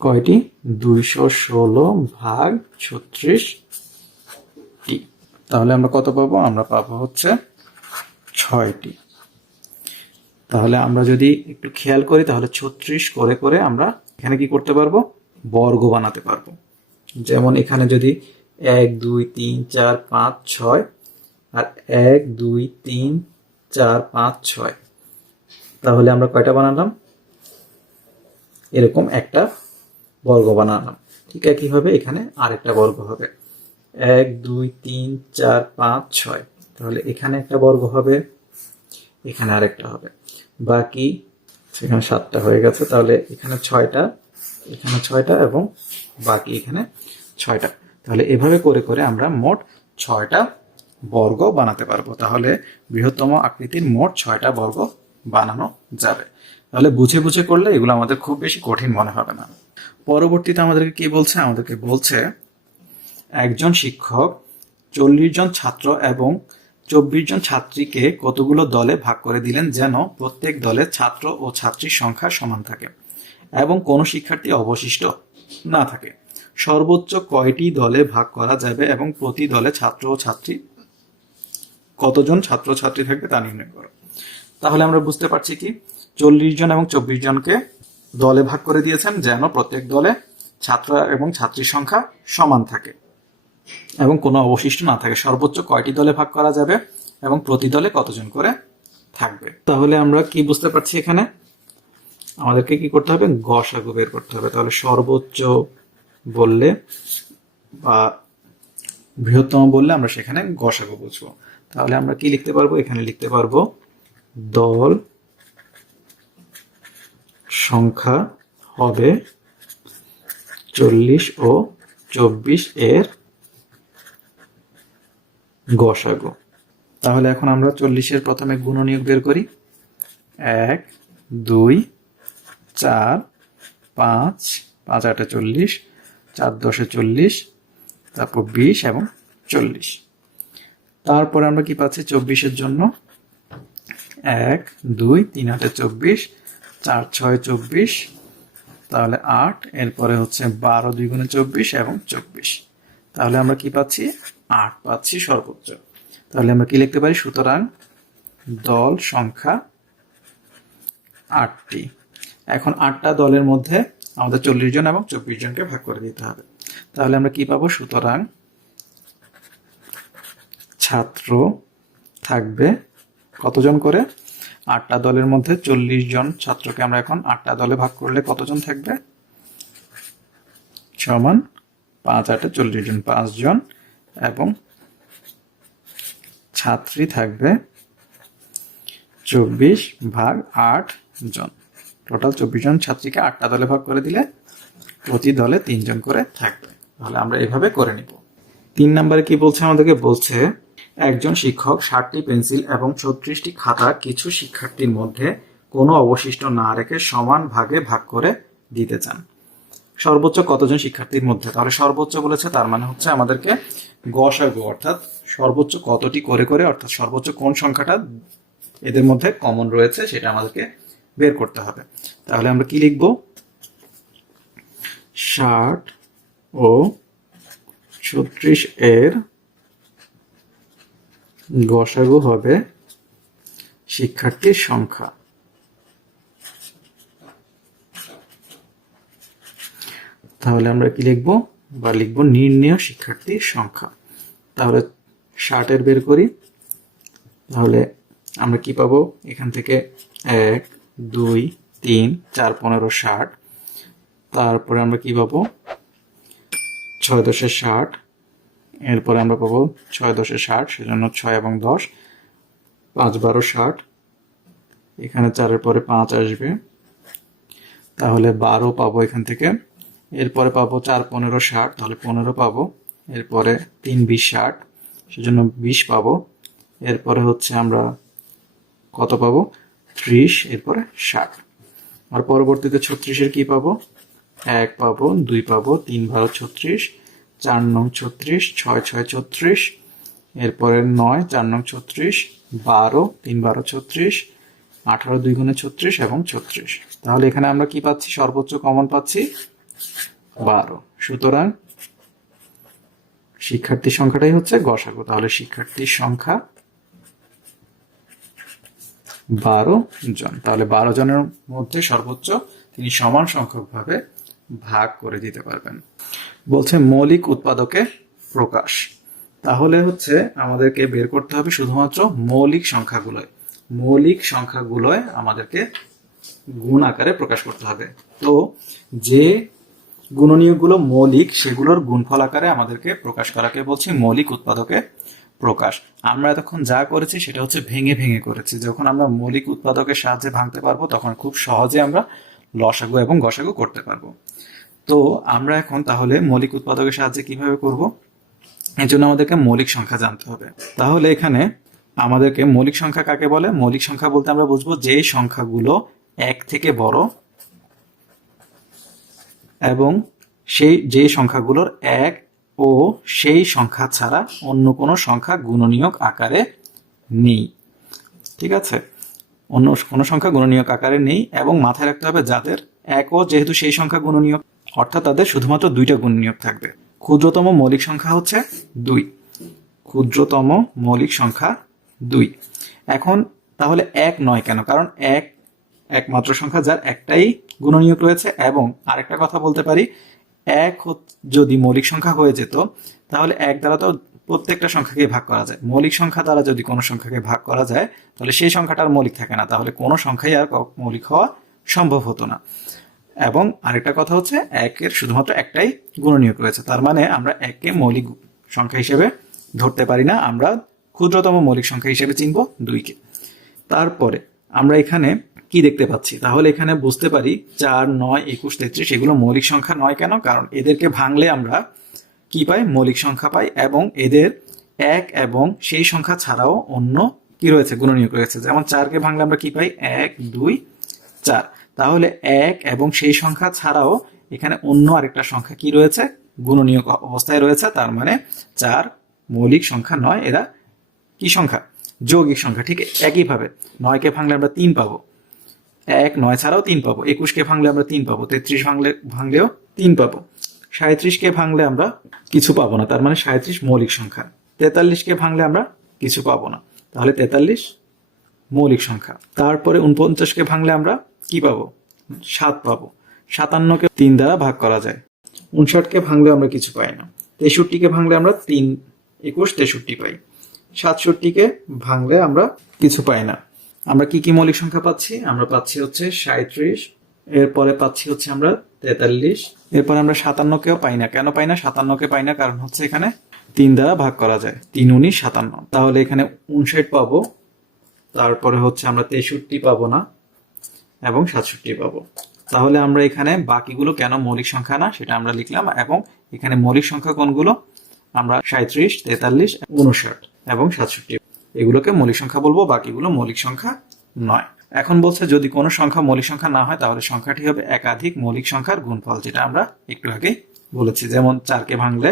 কয়টি? 216 ভাগ 36টি। তাহলে আমরা কত পাবো? আমরা পাবো হচ্ছে 6টি। তাহলে আমরা যদি একটু খেয়াল করি তাহলে 36 করে করে আমরা এখানে কি করতে পারবো? বর্গ বানাতে পারবো। যেমন এখানে যদি 1, 2, 3, 4, 5, 6 আর 1, 2, 3, 4, 5, 6, তাহলে আমরা কয়টা বানালাম? এরকম একটা বর্গ বানালাম। ঠিক একইভাবে এখানে আরেকটা বর্গ হবে 1, 2, 3, 4, 5, 6। তাহলে এখানে একটা বর্গ হবে, এখানে আরেকটা হবে, বাকি সেখানে 7টা হয়ে গেছে। তাহলে এখানে 6টা, এখানে 6টা এবং বাকি এখানে 6টা। তাহলে এভাবে করে করে আমরা মোট 6টা বর্গ বানাতে পারবো। তাহলে বৃহত্তম আকৃতির মোট 6টা বর্গ বানানো যাবে। তাহলে বুঝে বুঝে করলে এগুলো আমাদের খুব বেশি কঠিন মনে হবে না। পরবর্তীতে আমাদেরকে কি বলছে? আমাদেরকে বলছে একজন শিক্ষক 40 জন ছাত্র এবং 24 জন ছাত্রীকে কতগুলো দলে ভাগ করে দিলেন যেন প্রত্যেক দলে ছাত্র ও ছাত্রীর সংখ্যা সমান থাকে এবং কোনো শিক্ষার্থী অবশিষ্ট না থাকে। সর্বোচ্চ কয়টি দলে ভাগ করা যাবে এবং প্রতি দলে ছাত্র ও ছাত্রী কতজন ছাত্র ছাত্রী থাকবে তা নির্ণয় করো। তাহলে আমরা বুঝতে পারছি কি 40 জন এবং 24 জনকে দলে ভাগ করে দিয়েছেন যেন প্রত্যেক দলে ছাত্র এবং ছাত্রীর সংখ্যা সমান থাকে এবং কোনো অবশিষ্ট না থাকে। সর্বোচ্চ কয়টি দলে ভাগ করা যাবে এবং প্রতি দলে কতজন করে থাকবে। তাহলে আমরা কি বুঝতে পারছি? এখানে আমাদেরকে কি করতে হবে? গসাগু বের করতে হবে। তাহলে সর্বোচ্চ বললে বা বৃহত্তম বললে আমরা সেখানে গসাগু বুঝবো। তাহলে আমরা কি লিখতে পারবো? এখানে লিখতে পারবো দল সংখ্যা হবে 40 ও 24 এর গসাগু। তাহলে এখন আমরা 40-এর প্রথমে গুণনীয়ক বের করি। 1 2 4 5 5 8 40 4 10 40 তারপর 20 এবং 40। তারপরে আমরা কি পাচ্ছি 24-এর জন্য? 1 2 3 8 24 4 6 24, তাহলে 8, এরপরে হচ্ছে 12 2 গুণে 24 এবং 24। তাহলে আমরা কি পাচ্ছি? 8 পাচ্ছি সর্বোচ্চ। তাহলে আমরা কি লিখতে পারি? সুতরাং দল সংখ্যা 8টি। এখন 8টা দলের মধ্যে আমাদের 40 জন এবং 24 জনকে ভাগ করে দিতে হবে। তাহলে আমরা কি পাবো? সুতরাং ছাত্র থাকবে কতজন করে? 8টা দলের মধ্যে 40 জন ছাত্রকে আমরা এখন 8টা দলে ভাগ করলে কতজন থাকবে? সমান 5 8 40 জন, 5 জন, এবং ছাত্রী থাকবে 24 ভাগ 8 জন। টোটাল 24 জন ছাত্রীকে 8টা দলে ভাগ করে দিলে প্রতি দলে 3 জন করে থাকবে। তাহলে আমরা এভাবে করে নিব। 3 নম্বরে কি বলছে? আমাদেরকে বলছে একজন শিক্ষক 60টি পেন্সিল এবং 36টি খাতা কিছু শিক্ষার্থীর মধ্যে কোনো অবশিষ্ট না রেখে সমান ভাগে ভাগ করে দিতে চান। সর্বোচ্চ কতজন শিক্ষার্থীর মধ্যে? তাহলে সর্বোচ্চ বলেছে, তার মানে হচ্ছে আমাদেরকে গসাগু অর্থাৎ সর্বোচ্চ কতটি করে করে অর্থাৎ সর্বোচ্চ কোন সংখ্যাটা এদের মধ্যে কমন রয়েছে সেটা আমাদেরকে বের করতে হবে। তাহলে আমরা কি লিখব? 60 ও 36 এর গসাগু হবে শিক্ষার্থীর সংখ্যা। তাহলে আমরা কি লিখব? বা লিখব নির্ণেয় শিক্ষার্থীর সংখ্যা। তাহলে 60 এর বের করি। তাহলে আমরা কি পাবো? এখান থেকে 1 2 3 4 15 60। তারপরে আমরা কি পাবো? 6 10 60। এরপরে আমরা পাবো 6 10 60, সেজন্য 6 এবং 10, 5 12 60। এখানে 4 এর পরে 5 আসবে, তাহলে 12 পাবো এখান থেকে। এরপরে পাবো 4 15 60, তাহলে 15 পাবো। এরপরে 3 20 60, সেজন্য 20 পাবো। এরপরে হচ্ছে আমরা কত পাবো? 30, এরপরে 60। আর পরবর্তীতে 36 এর কি পাবো? 1 পাবো, 2 পাবো, 3 12 36, 4 9 36, 6 6 36, এরপরে 9 4 9 36, 12 3 12 36, 18 2 গুণে 36 এবং 36। তাহলে এখানে আমরা কি পাচ্ছি? সর্বোচ্চ কমন পাচ্ছি 12। সুতরাং শিক্ষার্থীর সংখ্যাটাই হচ্ছে গসাগু। তাহলে শিক্ষার্থীর সংখ্যা 12 জন। তাহলে 12 জনের মধ্যে সর্বোচ্চ তিনি সমান সংখ্যক ভাবে ভাগ করে দিতে পারবেন। বলছে মৌলিক উৎপাদকে প্রকাশ। তাহলে হচ্ছে আমাদেরকে বের করতে হবে শুধুমাত্র মৌলিক সংখ্যাগুলোয়। মৌলিক সংখ্যাগুলোয় আমাদেরকে গুণ আকারে প্রকাশ করতে হবে। তো যে গুণনীয়কগুলো মৌলিক সেগুলোর গুণফল আকারে আমাদেরকে প্রকাশ করাকে বলছি মৌলিক উৎপাদকে প্রকাশ। আমরা এতক্ষণ যা করেছি সেটা হচ্ছে ভেঙে ভেঙে করেছি। যখন আমরা মৌলিক উৎপাদকের সাহায্যে ভাঙতে পারবো তখন খুব সহজে আমরা লসাগু এবং গসাগু করতে পারবো। তো আমরা এখন তাহলে মৌলিক উৎপাদকের সাহায্যে কিভাবে করব, এর জন্য আমাদেরকে মৌলিক সংখ্যা জানতে হবে। তাহলে এখানে আমাদেরকে মৌলিক সংখ্যা কাকে বলে? মৌলিক সংখ্যা বলতে আমরা বুঝবো যে সংখ্যাগুলো এক থেকে বড় এবং যে সংখ্যাগুলোর এক ও সেই সংখ্যা ছাড়া অন্য কোনো সংখ্যা গুণনীয়ক আকারে নেই। ঠিক আছে, অন্য কোনো সংখ্যা গুণনীয়ক আকারে নেই, এবং মাথায় রাখতে হবে যাদের এক ও যেহেতু সেই সংখ্যা গুণনীয়ক, অর্থাৎ তাদের শুধুমাত্র দুইটা গুণনীয়ক থাকবে। ক্ষুদ্রতম মৌলিক সংখ্যা হচ্ছে 2, ক্ষুদ্রতম মৌলিক সংখ্যা 2। এখন তাহলে এক নয় কেন? কারণ এক একমাত্র সংখ্যা যার একটাই গুণনীয়ক রয়েছে। এবং আরেকটা কথা বলতে পারি, এক যদি মৌলিক সংখ্যা হয়ে যেত তাহলে এক দ্বারা তো প্রত্যেকটা সংখ্যাকে ভাগ করা যায়। মৌলিক সংখ্যা দ্বারা যদি কোনো সংখ্যাকে ভাগ করা যায় তাহলে সেই সংখ্যাটার মৌলিক থাকে না, তাহলে কোনো সংখ্যাই আর মৌলিক হওয়া সম্ভব হতো না। এবং আরেকটা কথা হচ্ছে একের শুধুমাত্র একটাই গুণনীয়ক রয়েছে, তার মানে আমরা এককে মৌলিক সংখ্যা হিসেবে ধরতে পারি না, আমরা ক্ষুদ্রতম মৌলিক সংখ্যা হিসেবে চিনব 2কে। তারপরে আমরা এখানে কি দেখতে পাচ্ছি? তাহলে এখানে বুঝতে পারি 4, 9, 21, 33 এগুলো মৌলিক সংখ্যা নয় কেন? কারণ এদেরকে ভাঙলে আমরা কি পাই? মৌলিক সংখ্যা পাই, এবং এদের এক এবং সেই সংখ্যা ছাড়াও অন্য কি রয়েছে? গুণনীয়ক রয়েছে। যেমন 4কে ভাঙলে আমরা কি পাই? 1, 2, 4। তাহলে এক এবং সেই সংখ্যা ছাড়াও এখানে অন্য আরেকটা সংখ্যা কি রয়েছে? গুণনীয়ক অবস্থায় রয়েছে। তার মানে 4 মৌলিক সংখ্যা নয়, এরা কি সংখ্যা? যৌগিক সংখ্যা। ঠিক একইভাবে 9কে ভাঙলে আমরা 3 পাবো, 1, 9 ছাড়াও 3 পাবো। 21কে ভাঙলে আমরা 3 পাবো, 33 ভাঙলেও 3 পাবো। 37কে ভাঙলে আমরা কিছু পাবো না, তার মানে 37 মৌলিক সংখ্যা। 43কে ভাঙলে আমরা কিছু পাবো না, তাহলে 43 মৌলিক সংখ্যা। তারপরে 49কে ভাঙলে আমরা কি পাবো? 7 পাবো। 57কে 3 দ্বারা ভাগ করা যায়। 59কে ভাঙলে আমরা কিছু পাই না। 63কে ভাঙলে আমরা 3, 21, 63 পাই। 67কে ভাঙলে আমরা কিছু পাই না। আমরা কি কি মৌলিক সংখ্যা পাচ্ছি? আমরা পাচ্ছি হচ্ছে 37, এরপরে পাচ্ছি হচ্ছে আমরা 43, এরপরে আমরা 57কেও পাই না। কেন পাই না? 57কে পাই না কারণ হচ্ছে এখানে 3 দ্বারা ভাগ করা যায়। 3 × 57, তাহলে এখানে 59 পাবো। তারপরে হচ্ছে আমরা 63 পাবো না এবং 67 পাবো। তাহলে আমরা এখানে বাকিগুলো কেন মৌলিক সংখ্যা না সেটা আমরা লিখলাম, এবং এখানে মৌলিক সংখ্যা কোনগুলো? আমরা 37, 43, 59 এবং 67 এগুলোকে মৌলিক সংখ্যা বলবো, বাকিগুলো মৌলিক সংখ্যা নয়। এখন বলছে যদি কোনো সংখ্যা মৌলিক সংখ্যা না হয় তাহলে সংখ্যাটি হবে একাধিক মৌলিক সংখ্যার গুণফল, যেটা আমরা একটু আগে বলেছি। যেমন 4কে ভাঙলে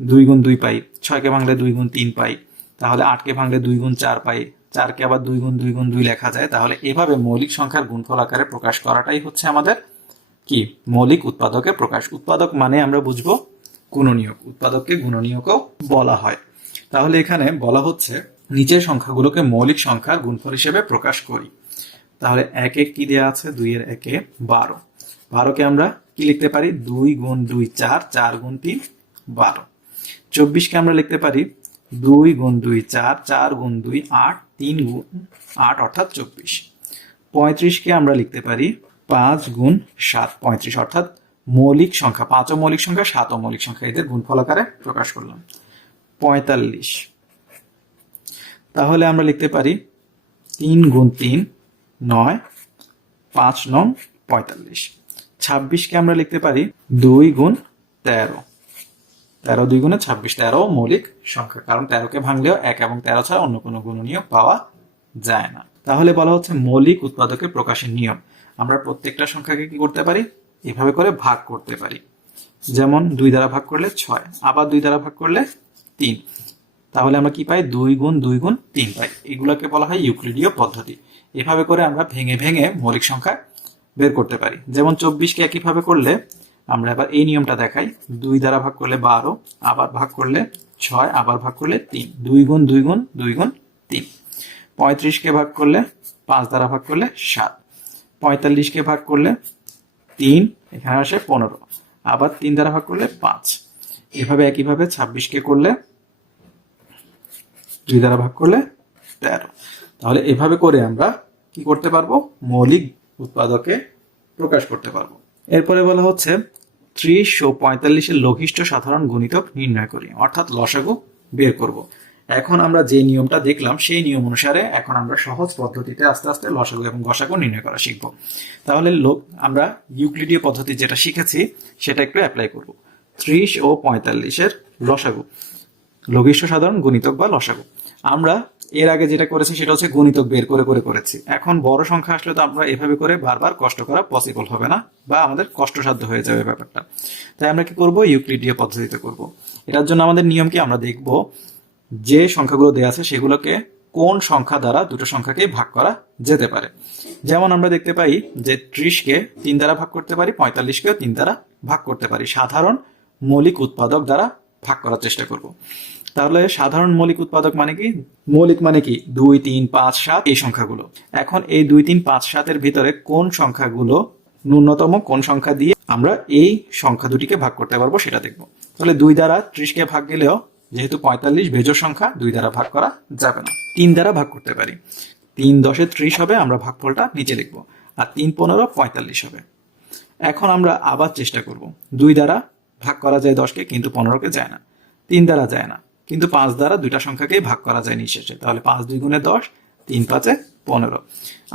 2 × 2 পাই, 6কে ভাঙলে 2 × 3 পাই, তাহলে 8কে ভাঙলে 2 × 4 পাই, 4কে আবার 2 × 2 × 2 লেখা যায়। তাহলে এভাবে মৌলিক সংখ্যার গুণফল আকারে প্রকাশ করাটাই হচ্ছে আমাদের কি? মৌলিক উৎপাদকের প্রকাশ। উৎপাদক মানে আমরা বুঝবো গুণনীয়ক, উৎপাদককে গুণনীয়কও বলা হয়। তাহলে এখানে বলা হচ্ছে নিচের সংখ্যাগুলোকে মৌলিক সংখ্যার গুণফল হিসেবে প্রকাশ করি। তাহলে 1 কি দেওয়া আছে? 2 এর 1-এ 12। 12কে আমরা কি লিখতে পারি? 2 × 2 4, 4 × 3 12। 24কে আমরা লিখতে পারি 2 × 2 4, 4 × 2 8, 3 × 8 অর্থাৎ 24। 35কে আমরা লিখতে পারি 5 × 7, 35 অর্থাৎ মৌলিক সংখ্যা। 5ও মৌলিক সংখ্যা, 7ও মৌলিক সংখ্যা, এদের গুণফল আকারে প্রকাশ করলাম। 45, তাহলে আমরা লিখতে পারি 3 × 3 9, 5 নং 45। 26কে আমরা লিখতে পারি 2 × 13, 13 2 × 26, 13 মৌলিক সংখ্যা, কারণ 13কে ভাঙলেও 1 এবং 13 ছাড়া অন্য কোনো গুণনীয়ক পাওয়া যায় না। তাহলে বলা হচ্ছে মৌলিক উৎপাদকের প্রকাশের নিয়ম। আমরা প্রত্যেকটা সংখ্যাকে কি করতে পারি? এভাবে করে ভাগ করতে পারি। যেমন 2 দ্বারা ভাগ করলে 6, আবার 2 দ্বারা ভাগ করলে 3, তাহলে আমরা কি পাই? 2 × 2 × 3 পাই। এগুলোকে বলা হয় ইউক্লিডীয় পদ্ধতি। এভাবে করে আমরা ভেঙে ভেঙে মৌলিক সংখ্যা বের করতে পারি। যেমন 24কে একইভাবে করলে আমরা এবার এই নিয়মটা দেখাই। 2 দ্বারা ভাগ করলে 12, আবার ভাগ করলে 6, আবার ভাগ করলে 3, 2 × 2 × 2 × 3। 35কে ভাগ করলে 5 দ্বারা ভাগ করলে 7, 45কে ভাগ করলে 3, এখানে আসে 15, আবার 3 দ্বারা ভাগ করলে 5। এভাবে একইভাবে 26কে করলে 2 দ্বারা ভাগ করলে 13। তাহলে এভাবে করে আমরা কি করতে পারবো? মৌলিক উৎপাদকে প্রকাশ করতে পারবো। এরপরে বলা হচ্ছে 30 ও 45 এর লঘিষ্ঠ সাধারণ গুণিতক নির্ণয় করি, অর্থাৎ লসাগু বের করব। এখন আমরা যে নিয়মটা দেখলাম সেই নিয়ম অনুসারে এখন আমরা সহজ পদ্ধতিতে আস্তে আস্তে লসাগু এবং গসাগু নির্ণয় করা শিখব। তাহলে আমরা ইউক্লিডীয় পদ্ধতি যেটা শিখেছি সেটা একটু অ্যাপ্লাই করব। 30 ও 45-এর লসাগু, লঘিষ্ঠ সাধারণ গুণিতক বা লসাগু। আমরা এর আগে যেটা করেছি সেটা হচ্ছে গুণিতক বের করে করে করেছি। এখন বড় সংখ্যা আসলে তো আমরা এভাবে করে বারবার কষ্ট করা পসিবল হবে না, বা আমাদের কষ্টসাধ্য হয়ে যাবে ব্যাপারটা। তাই আমরা কি করব, ইউক্লিডীয় পদ্ধতিতে করব। এটার জন্য আমাদের নিয়ম কি, আমরা দেখব যে সংখ্যাগুলো দেওয়া আছে সেগুলোকে কোন সংখ্যা দ্বারা দুটো সংখ্যাকে ভাগ করা যেতে পারে। যেমন আমরা দেখতে পাই যে 30-কে 3 দ্বারা ভাগ করতে পারি, 45-কেও 3 দ্বারা ভাগ করতে পারি। সাধারণ মৌলিক উৎপাদক দ্বারা ভাগ করার চেষ্টা করব। তাহলে সাধারণ মৌলিক উৎপাদক মানে কি, মৌলিক মানে কি 2, 3, 5, 7 এই সংখ্যাগুলো। এখন এই 2, 3, 5, 7-এর ভিতরে কোন সংখ্যাগুলো ন্যূনতম কোন সংখ্যা দিয়ে আমরা এই সংখ্যা দুটিকে ভাগ করতে পারবো সেটা দেখব। তাহলে 2 দ্বারা 30-কে ভাগ দিলেও যেহেতু 45 বেজোড় সংখ্যা 2 দ্বারা ভাগ করা যাবে না, 3 দ্বারা ভাগ করতে পারি। 3 10-এ 30 হবে, আমরা ভাগফলটা নিচে লিখব, আর 3 15 45 হবে। এখন আমরা আবার চেষ্টা করব, 2 দ্বারা ভাগ করা যায় 10-কে, কিন্তু 15-কে যায় না। 3 দ্বারা যায় না, কিন্তু 5 দ্বারা দুইটা সংখ্যাকে ভাগ করা যায় নিঃশেষে। তাহলে 5 2 গুণে 10, 3 5-এ 15।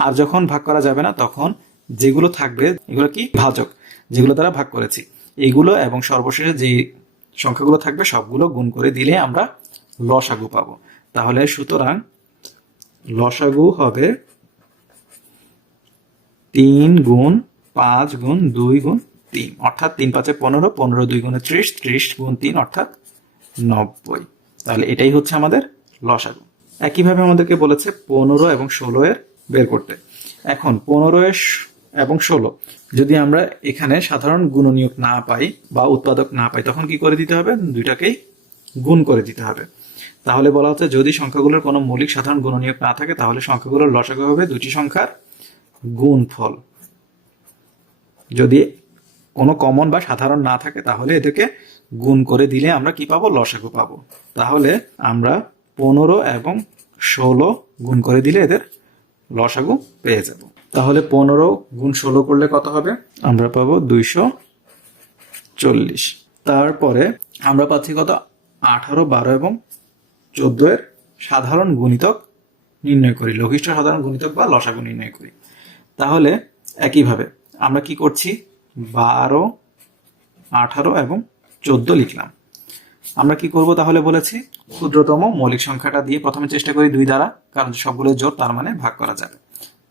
আর যখন ভাগ করা যাবে না তখন যেগুলো থাকবে এগুলো কি, ভাজক, যেগুলো দ্বারা ভাগ করেছি এইগুলো, এবং সর্বশেষে যে সংখ্যাগুলো থাকবে সবগুলো গুণ করে দিলে আমরা লসাগু পাবো। তাহলে সুতরাং লসাগু হবে 3 গুণ 5 গুণ 2 গুণ 3, অর্থাৎ 3 5-এ 15, 15 2 গুণে 30, 30 গুণ 3 অর্থাৎ 90। তাহলে এটাই হচ্ছে আমাদের লসাগু। একইভাবে আমাদেরকে বলেছে 15 এবং 16-এর বের করতে। এখন 15 এবং 16 যদি আমরা এখানে সাধারণ গুণনীয়ক না পাই বা উৎপাদক না পাই, তখন কি করে দিতে হবে, দুইটাকেই গুণ করে দিতে হবে। তাহলে বলা হচ্ছে যদি সংখ্যাগুলোর কোনো মৌলিক সাধারণ গুণনীয়ক না থাকে তাহলে সংখ্যাগুলোর লসাগু হবে দুটি সংখ্যার গুণফল। যদি কোনো কমন বা সাধারণ না থাকে তাহলে এদেরকে গুণ করে দিলে আমরা কি পাবো, লসাগু পাবো। তাহলে আমরা 15 এবং 16 গুণ করে দিলে এদের লসাগু পেয়ে যাব। তাহলে 15 গুণ 16 করলে কত হবে, আমরা পাবো 240। তারপরে আমরা পাচ্ছি কত, 18, 12 এবং 14-এর সাধারণ গুণিতক নির্ণয় করি, লঘিষ্ঠ সাধারণ গুণিতক বা লসাগু নির্ণয় করি। তাহলে একইভাবে আমরা কি করছি, 12, 18 এবং 14 লিখলাম। আমরা কি করব তাহলে বলেছি, ক্ষুদ্রতম মৌলিক সংখ্যাটা দিয়ে প্রথমে চেষ্টা করি 2 দ্বারা, কারণ সবগুলো জোর তার মানে ভাগ করা যাবে।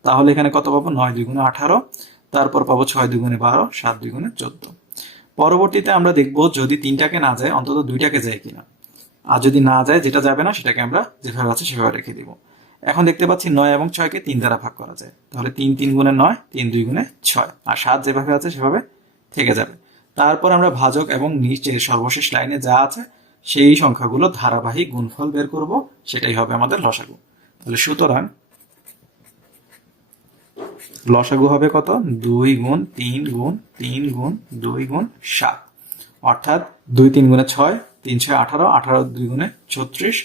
তাহলে এখানে কত পাবো, 9 2 গুণে 18, তারপর পাবো 6 2 গুণে 12, 7 2 গুণে 14। পরবর্তীতে আমরা দেখব যদি 3টাকে না যায় অন্তত 2টাকে যায় কিনা, আর যদি না যায়, যেটা যাবে না সেটাকে আমরা যেভাবে আছে সেভাবে রেখে দিব। এখন দেখতে পাচ্ছি 9 এবং 6-কে 3 দ্বারা ভাগ করা যায়। তাহলে 3 3 গুণে 9, 3 2 গুণে 6, আর 7 যেভাবে আছে সেভাবে থেকে যাবে। তারপর আমরা ভাজক এবং নিচের সর্বশেষ লাইনে যা আছে সেই সংখ্যাগুলো ধারাবাহিক গুণফল বের করব, সেটাই হবে আমাদের লসাগু। তাহলে সুতরাং লসাগু হবে কত, 2 গুণ 3 গুণ 3 গুণ 2 গুণ 7, অর্থাৎ 2 3 গুণে 6, 3 6 18, 18 2 গুণে 36,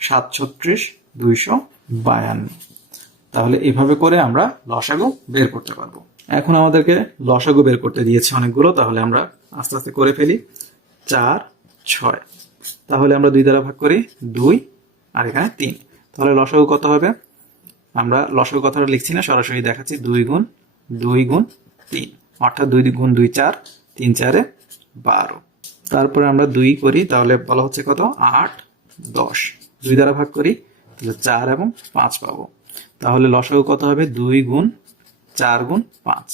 7 36, 252। তাহলে এভাবে করে আমরা লসাগু বের করতে পারবো। এখন আমাদেরকে লসাগু বের করতে দিয়েছে অনেকগুলো, তাহলে আমরা আস্তে আস্তে করে ফেলি। 4 6, তাহলে আমরা 2 দ্বারা ভাগ করি 2, আর এখানে 3। তাহলে লসাগু কত হবে, আমরা লসাগু কথাটা লিখছি না, সরাসরি দেখাচ্ছি। 2 গুণ 3, অর্থাৎ 2 গুণ 2 4, 3 4-এ 12। তারপরে আমরা 2 করি, তাহলে বলা হচ্ছে কত, 8 10। 2 দ্বারা ভাগ করি, তাহলে 4 এবং 5 পাবো। তাহলে লসাগু কত হবে, 2 গুণ 4 গুণ 5।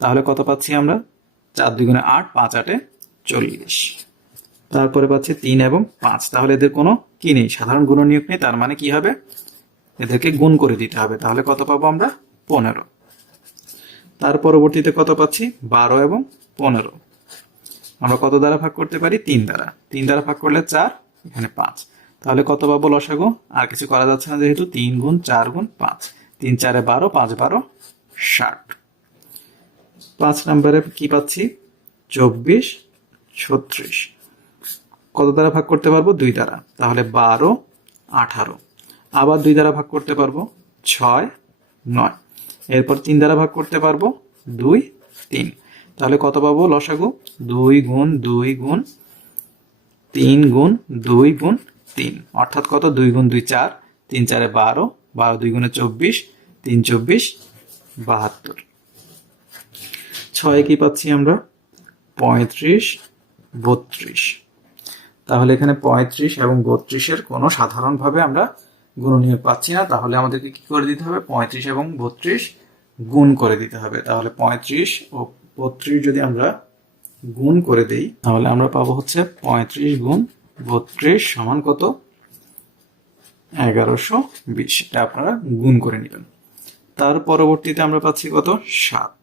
তাহলে কত পাচ্ছি আমরা, 4 2 গুণে 8, 5 8-এ 40। তারপরে পাচ্ছি 3 এবং 5। তাহলে এদের কোনো কি নেই, সাধারণ গুণনীয়ক নেই, তার মানে কি হবে, এদেরকে গুণ করে দিতে হবে। তাহলে কত পাবো আমরা, 15। তার পরবর্তীতে কত পাচ্ছি, 12 এবং 15। আমরা কত দ্বারা ভাগ করতে পারি, 3 দ্বারা। 3 দ্বারা ভাগ করলে 4, এখানে 5। তাহলে কত পাবো লসাগু, আর কিছু করা যাচ্ছে না যেহেতু, 3 গুণ 4 গুণ 5, 3 4-এ 12, 5 12 60। 5 নম্বরে কি পাচ্ছি, 24 36। কত দ্বারা ভাগ করতে পারবো, 2 দ্বারা। তাহলে 12 18। আবার 2 দ্বারা ভাগ করতে পারবো, 6 9। এরপর 3 দ্বারা ভাগ করতে পারবো, 2 3। তাহলে কত পাবো লসাগু, 2 গুণ 2 গুণ 3 গুণ 2 গুণ 3, অর্থাৎ কত 2 গুণ 2 4, 3 4 12, 12 2 গুণে 24, 3 24 72। 6 কি পাচ্ছি আমরা 35 32। তাহলে এখানে 35 এবং 32-এর কোনো সাধারণভাবে আমরা গুণনীয়ক পাচ্ছি না, তাহলে আমাদেরকে কি করে দিতে হবে 35 এবং 32 গুণ করে দিতে হবে। তাহলে 35 ও 32 যদি আমরা গুণ করে দেই তাহলে আমরা পাবো হচ্ছে 35 গুণ 32 সমান কত 1120। এটা আপনারা গুণ করে নেবেন। তার পরবর্তীতে আমরা পাচ্ছি কত 7,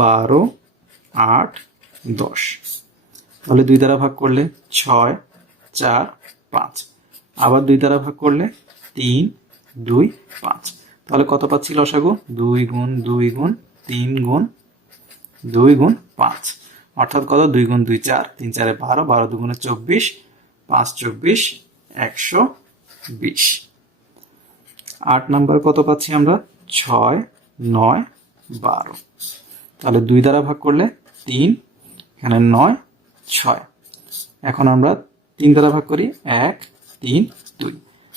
12, 8, 10। তাহলে 2 দ্বারা ভাগ করলে 6, 4, 5। আবার 2 দ্বারা ভাগ করলে 3, 2, 5। তাহলে কত পাচ্ছি লসাগু 2 গুণ 2 গুণ 3 গুণ 2 গুণ 5, অর্থাৎ কত 2 গুণ 2 4, 3 4 12, 12 2 গুণে 24, 5 24 120। 8 নাম্বার কত পাচ্ছি আমরা 6, 9, 12। তাহলে 2 দ্বারা ভাগ করলে 3, এখানে 9, 6। এখন আমরা 3 দ্বারা ভাগ করি 1, 3, 2।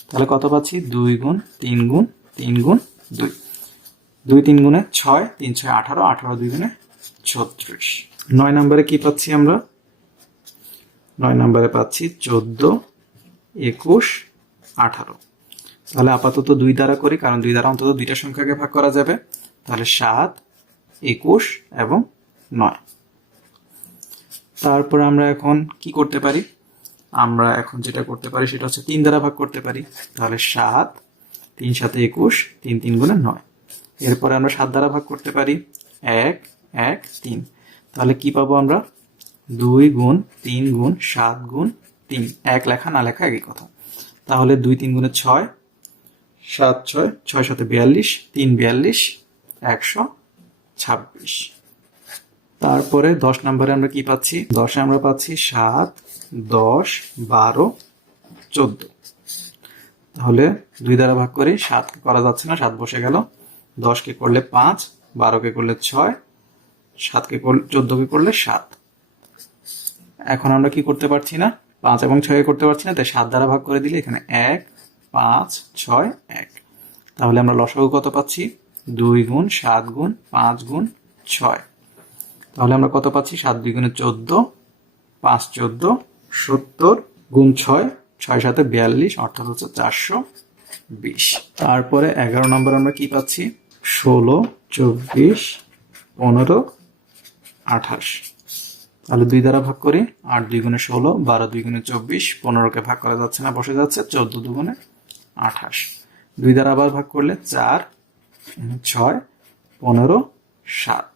তাহলে কত পাচ্ছি 2 গুণ 3 গুণ 3 গুণ 2, 2 3 গুণে 6, 3 6 18, 18 2 গুণে 36। 9 নম্বরে কি পাচ্ছি আমরা 9 নম্বরে পাচ্ছি 14, 21, 18। তাহলে আপাতত 2 দ্বারা করি, কারণ 2 দ্বারা অন্তত 2টা সংখ্যাকে ভাগ করা যাবে। তাহলে 7, 21 এবং 9। তারপর আমরা এখন কি করতে পারি, আমরা এখন যেটা করতে পারি সেটা হচ্ছে 3 দ্বারা ভাগ করতে পারি। তাহলে 7, 3 7 21, 3 3 গুণে 9। এরপরে আমরা 7 দ্বারা ভাগ করতে পারি 1 1 3। তাহলে কি পাবো আমরা 2 গুণ 3 গুণ 7 গুণ 3, 1 লেখা না লেখা একই কথা। তাহলে 2 3 গুণে 6, 7 6, 6 7 42, 3 42, 126। তারপরে 10 নম্বরে আমরা কি পাচ্ছি 10-এ আমরা পাচ্ছি 7, 10, 12, 14। তাহলে 2 দ্বারা ভাগ করি, 7 কে করা যাচ্ছে না, 7 বসে গেল। 10 কে করলে 5, 12 কে করলে 6, 7 কে করলে 14 কে করলে 7। এখন আমরা কি করতে পারছি না 5 এবং 6 কে করতে পারছি না, তাই 7 দ্বারা ভাগ করে দিলে এখানে 1 5 6 1। তাহলে আমরা লসাগু কত পাচ্ছি 2 গুণ 7 গুণ 5 গুণ 6। তাহলে আমরা কত পাচ্ছি 7 2 গুণে 14, 5 14, 70 গুণ 6, 6 7 42, অর্থাৎ হচ্ছে 420। তারপরে 11 নম্বর আমরা কি পাচ্ছি 16, 24, 15, 28। তাহলে 2 দ্বারা ভাগ করি, 8 2 গুণে 16, 12 2 গুণে 24, 15কে ভাগ করা যাচ্ছে না, বসে যাচ্ছে, 14 2 গুণে 28। 2 দ্বারা আবার ভাগ করলে 4, 6, 15, 7।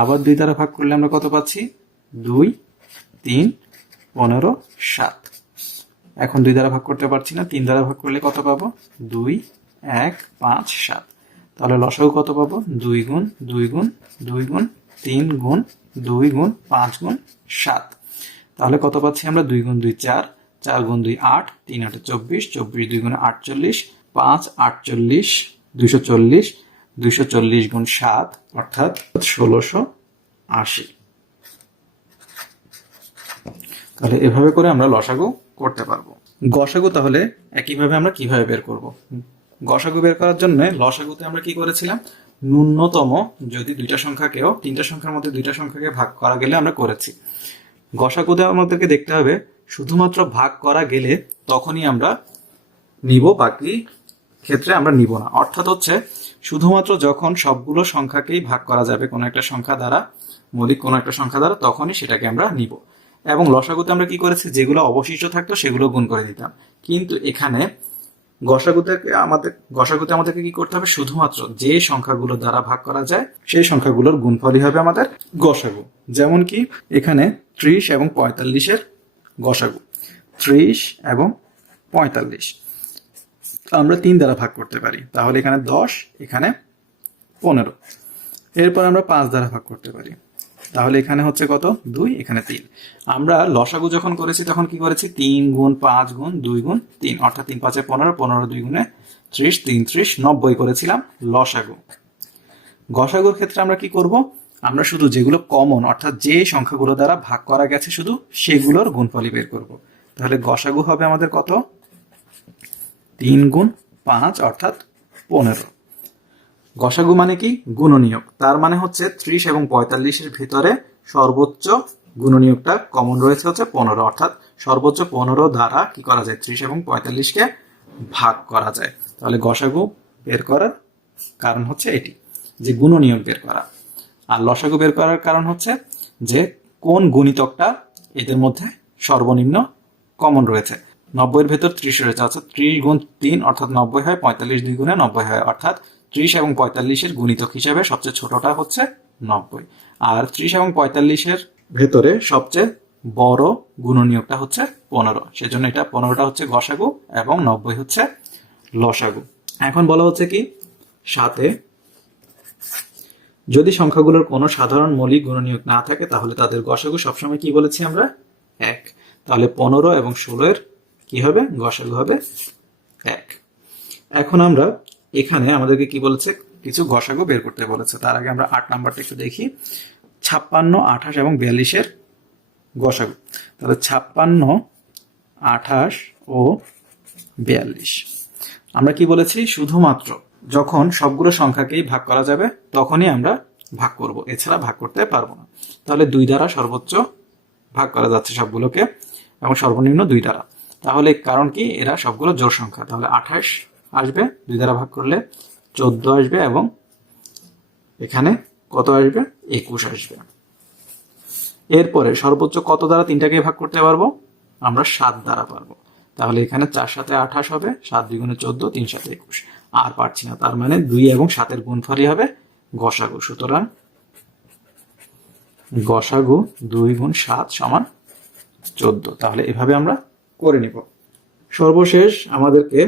আবার 2 দ্বারা ভাগ করলে আমরা কত পাচ্ছি 2 3, 15, 7। এখন 2 দ্বারা ভাগ করতে পারছি না, 3 দ্বারা ভাগ করলে কত পাবো 2 1 5 7। তাহলে লসাগু কত পাবো 2 গুণ 2 গুণ 2 গুণ 3 গুণ 2 গুণ 5 গুণ 7। তাহলে কত পাচ্ছি আমরা 2 গুণ 2 4, 4 গুণ 2 8, 3 8 24, 24 2 গুণে 48, 5 48, 240, 240 গুণ 7, অর্থাৎ 1680। তাহলে এভাবে করে আমরা লসাগু করতে পারবো। গসাগু তাহলে একইভাবে আমরা কিভাবে বের করব। গসাগু বের করার জন্য লসাগুতে আমরা কি করেছিলাম, ন্যূনতম যদি 2টা সংখ্যাকেও 3টা সংখ্যার মধ্যে 2টা সংখ্যাকে ভাগ করা গেলে আমরা করেছি। গসাগুতে আমাদেরকে দেখতে হবে শুধুমাত্র ভাগ করা গেলে তখনই আমরা নিব, বাকি ক্ষেত্রে আমরা নিব না। অর্থাৎ হচ্ছে শুধুমাত্র যখন সবগুলো সংখ্যাকেই ভাগ করা যাবে কোনো একটা সংখ্যা দ্বারা, মৌলিক কোনো একটা সংখ্যা দ্বারা, তখনই সেটাকে আমরা নিব। এবং লসাগুতে আমরা কি করেছি, যেগুলো অবশিষ্ট থাকতো সেগুলো গুণ করে দিতাম। কিন্তু এখানে গসাগুতে আমাদেরকে কি করতে হবে, শুধুমাত্র যে সংখ্যাগুলো দ্বারা ভাগ করা যায় সেই সংখ্যাগুলোর গুণফলই হবে আমাদের গসাগু। যেমন কি এখানে 30 এবং 45-এর গসাগু 30 এবং 45 আমরা 3 দ্বারা ভাগ করতে পারি, তাহলে এখানে 10, এখানে 15। এরপর আমরা 5 দ্বারা ভাগ করতে পারি, তাহলে এখানে হচ্ছে কত 2, এখানে 3। আমরা লসাগু যখন করেছি তখন কি করেছি 3 গুণ 5 গুণ 2 গুণ 3, অর্থাৎ 3 5 15, 15 2 গুণে 30, 3 30 90 করেছিলাম লসাগু। গসাগুর ক্ষেত্রে আমরা কি করব, আমরা শুধু যেগুলো কমন, অর্থাৎ যে সংখ্যাগুলো দ্বারা ভাগ করা গেছে শুধু সেগুলোর গুণফলই বের করব। তাহলে গসাগু হবে আমাদের কত? 3 গুণ 5 অর্থাৎ 15। গসাগু মানে কি? গুণনীয়ক। তার মানে হচ্ছে 30 এবং 45-এর ভিতরে সর্বোচ্চ গুণনীয়কটা কমন রয়েছে হচ্ছে 15, অর্থাৎ সর্বোচ্চ 15 দ্বারা কি করা যায়? 30 এবং 45-কে ভাগ করা যায়। তাহলে গসাগু বের করার কারণ হচ্ছে এটি, যে গুণনীয়ক বের করা। আর লসাগু বের করার কারণ হচ্ছে যে কোন গুণিতকটা এদের মধ্যে সর্বনিম্ন কমন রয়েছে। 90-এর ভেতর 30 রয়েছে, অর্থাৎ 30 গুণ 3 অর্থাৎ 90 হয়, 45 2 গুণে 90 হয়, অর্থাৎ 30 এবং 45-এর গুণিতক হিসেবে সবচেয়ে ছোটটা হচ্ছে 90। আর 30 এবং 45-এর ভেতরে সবচেয়ে বড় গুণনীয়কটা হচ্ছে 15, সেজন্য এটা 15টা হচ্ছে গসাগু এবং 90 হচ্ছে লসাগু। এখন বলা হচ্ছে কি, সাথে যদি সংখ্যাগুলোর কোনো সাধারণ মৌলিক গুণনীয়ক না থাকে তাহলে তাদের গসাগু সবসময় কি বলেছি আমরা? 1। তাহলে 15 এবং 16-এর কি হবে? গসাগু হবে 1। এখন আমরা এখানে আমাদেরকে কি বলেছে? কিছু গসাগু বের করতে বলেছে। তার আগে আমরা 8 নাম্বারটা একটু দেখি। 56, 28 এবং 42-এর গসাগু। তাহলে 56, 28 ও 42 আমরা কি বলেছি? শুধুমাত্র যখন সবগুলো সংখ্যাকেই ভাগ করা যাবে তখনই আমরা ভাগ করব, এছাড়া ভাগ করতে পারবো না। তাহলে 2 দ্বারা সর্বোচ্চ ভাগ করা যাচ্ছে সবগুলোকে এবং সর্বনিম্ন 2 দ্বারা। তাহলে কারণ কি? এরা সবগুলো জোড় সংখ্যা। তাহলে 28 আসবে 2 দ্বারা ভাগ করলে, 14 আসবে এবং এখানে কত আসবে? 21 আসবে। এরপরে সর্বোচ্চ কত দ্বারা 3টাকে ভাগ করতে পারবো? আমরা 7 দ্বারা পারবো। তাহলে এখানে 4 7 28 হবে, 7 2 গুণে 14, 3 7 21। আর পারছি না, তার মানে 2 এবং 7-এর গুণফলই হবে গসাগু। সুতরাং গসাগু 2 গুণ 7 সমান 14। তাহলে এভাবে আমরা করে নিব। সর্বশেষ আমাদেরকে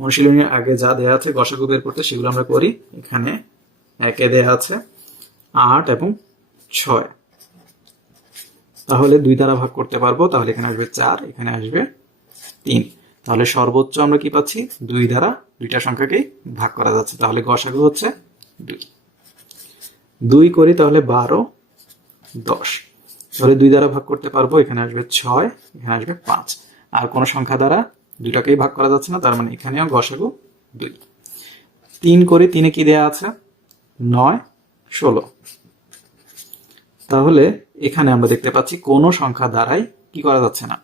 অনুশীলনের আগে যা দেয়া আছে গসাগু বের করতে, সেগুলো আমরা করি। এখানে 1-এ দেয়া আছে 8 এবং 6, তাহলে 2 দ্বারা ভাগ করতে পারবো। তাহলে এখানে আসবে 4, এখানে আসবে 3। তাহলে সর্বোচ্চ আমরা কি পাচ্ছি? 2 দ্বারা 2টা সংখ্যাকেই ভাগ করা যাচ্ছে। তাহলে গসাগু হচ্ছে 2। 2 করি তাহলে 12, 10। তাহলে 2 দ্বারা ভাগ করতে পারবো। এখানে আসবে 6, এখানে আসবে 5। আর কোন সংখ্যা দ্বারা 2টাকেই ভাগ করা যাচ্ছে না, তার মানে এখানেও গসাগু 2। 3 করি, 3-এ কি দেয়া আছে? 9, 16। তাহলে এখানে আমরা দেখতে পাচ্ছি কোনো সংখ্যা দ্বারাই কি করা যাচ্ছে না,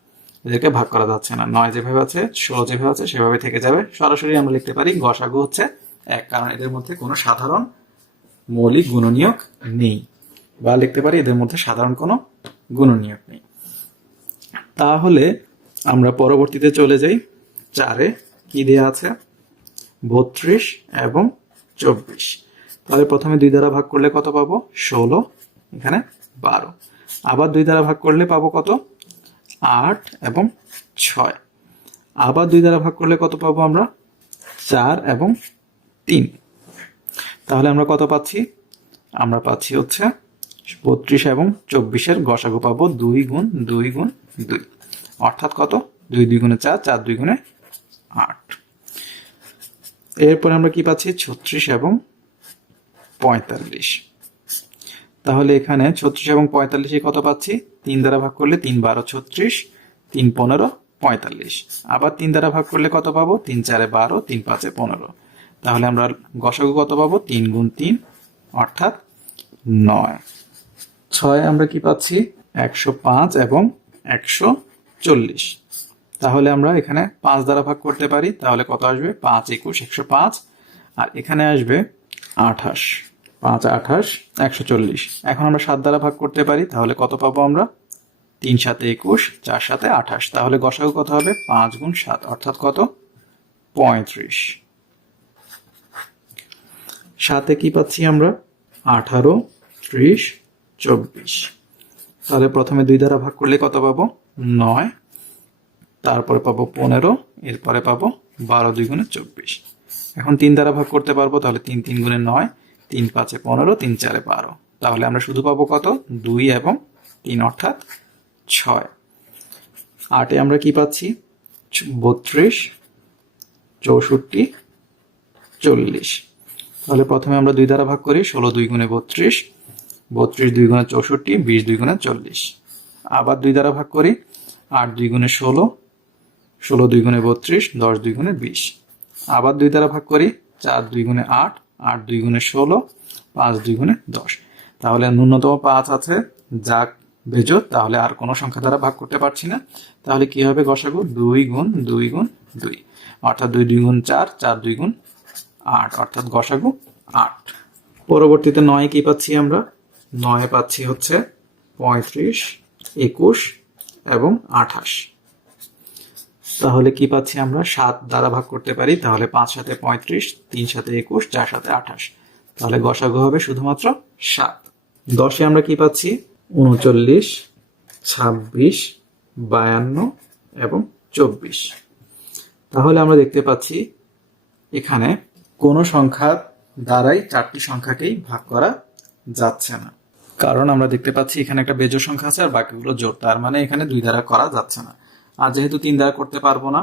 এদেরকে ভাগ করা যাচ্ছে না। 9 যেভাবে আছে, 16 যেভাবে আছে সেভাবে থেকে যাবে। সরাসরি আমরা লিখতে পারি গসাগু হচ্ছে 1, কারণ এদের মধ্যে কোনো সাধারণ মৌলিক গুণনীয়ক নেই, বা লিখতে পারি এদের মধ্যে সাধারণ কোনো গুণনীয়ক নেই। তাহলে আমরা পরবর্তীতে চলে যাই 4-এ। কি দেয়া আছে? 32 এবং 24। তাহলে প্রথমে 2 দ্বারা ভাগ করলে কত পাবো? 16, এখানে 12। আবার 2 দ্বারা ভাগ করলে পাবো কত? 8 এবং 6। আবার 2 দ্বারা ভাগ করলে কত পাবো আমরা? 4 এবং 3। তাহলে আমরা কত পাচ্ছি? আমরা পাচ্ছি হচ্ছে 32 এবং 24-এর গসাগু পাবো 2 গুণ 2 গুণ 2, অর্থাৎ কত? 2 2 গুণে 4, 4 2 গুণে 8। এরপরে আমরা কি পাচ্ছি? 36 এবং 45। তাহলে এখানে 36 এবং 45-এ কত পাচ্ছি? 3 দ্বারা ভাগ করলে 3 12 36, 3 15 45। আবার 3 দ্বারা ভাগ করলে কত পাবো? 3 4 12, 3 5 15। তাহলে আমরা গসাগু কত পাবো? 3 গুণ 3 অর্থাৎ 9। 6 আমরা কি পাচ্ছি? 105 এবং 140। তাহলে আমরা এখানে 5 দ্বারা ভাগ করতে পারি। তাহলে কত আসবে? 5 21 105। আর এখানে আসবে 28, 5 28 140। এখন আমরা 7 দ্বারা ভাগ করতে পারি। তাহলে কত পাবো আমরা? 3 7 21, 4 7 28। তাহলে গসাগু কত হবে? 5 গুণ 7 অর্থাৎ কত? 35। 7-এ কি পাচ্ছি আমরা? 18 30 24। তাহলে প্রথমে 2 দ্বারা ভাগ করলে কত পাবো? 9, তারপরে পাবো 15, এরপরে পাবো 12 2 গুণে 24। এখন 3 দ্বারা ভাগ করতে পারবো। তাহলে 3 3 গুণে 9, 3 5 15, 3 4 12। তাহলে আমরা শুধু পাবো কত? 2 এবং 3 অর্থাৎ 6। 8-এ আমরা কি পাচ্ছি? 32 64 40। তাহলে প্রথমে আমরা 2 দ্বারা ভাগ করি। 16 2 গুণে 32, 32 2 গুণে 64, 20 2 গুণে 40। আবার 2 দ্বারা ভাগ করি। 8 2 গুণে 16, 16 2 গুণে 32, 10 2 গুণে 20। আবার 2 দ্বারা ভাগ করি, 4 2 গুণে 8, 8 2 গুণে 16, 5 2 গুণে 10। তাহলে ন্যূনতম 5 আছে, যা বেজোড়, তাহলে আর কোনো সংখ্যা দ্বারা ভাগ করতে পারছি না। তাহলে কি হবে গসাগু? 2 গুণ 2 গুণ 2, অর্থাৎ 2 2 গুণ 4, 4 2 গুণ 8, অর্থাৎ গসাগু 8। পরবর্তীতে 9 কি পাচ্ছি আমরা? 9 পাচ্ছি হচ্ছে 35, 21 এবং 28। তাহলে কি পাচ্ছি আমরা? 7 দ্বারা ভাগ করতে পারি, তাহলে 5 সাথে 35, 3 সাথে 21, 4 সাথে 28। তাহলে গসাগু হবে শুধুমাত্র 7। 10-এ আমরা কি পাচ্ছি? 39, 26, 52 এবং 24। তাহলে আমরা দেখতে পাচ্ছি এখানে কোনো সংখ্যার দ্বারাই 4টি সংখ্যাকেই ভাগ করা যাচ্ছে না, কারণ আমরা দেখতে পাচ্ছি এখানে একটা বেজোড় সংখ্যা আছে আর বাকিগুলো জোড়, তার মানে এখানে 2 দ্বারা করা যাচ্ছে না। আর যেহেতু 3 দ্বারা করতে পারবো না,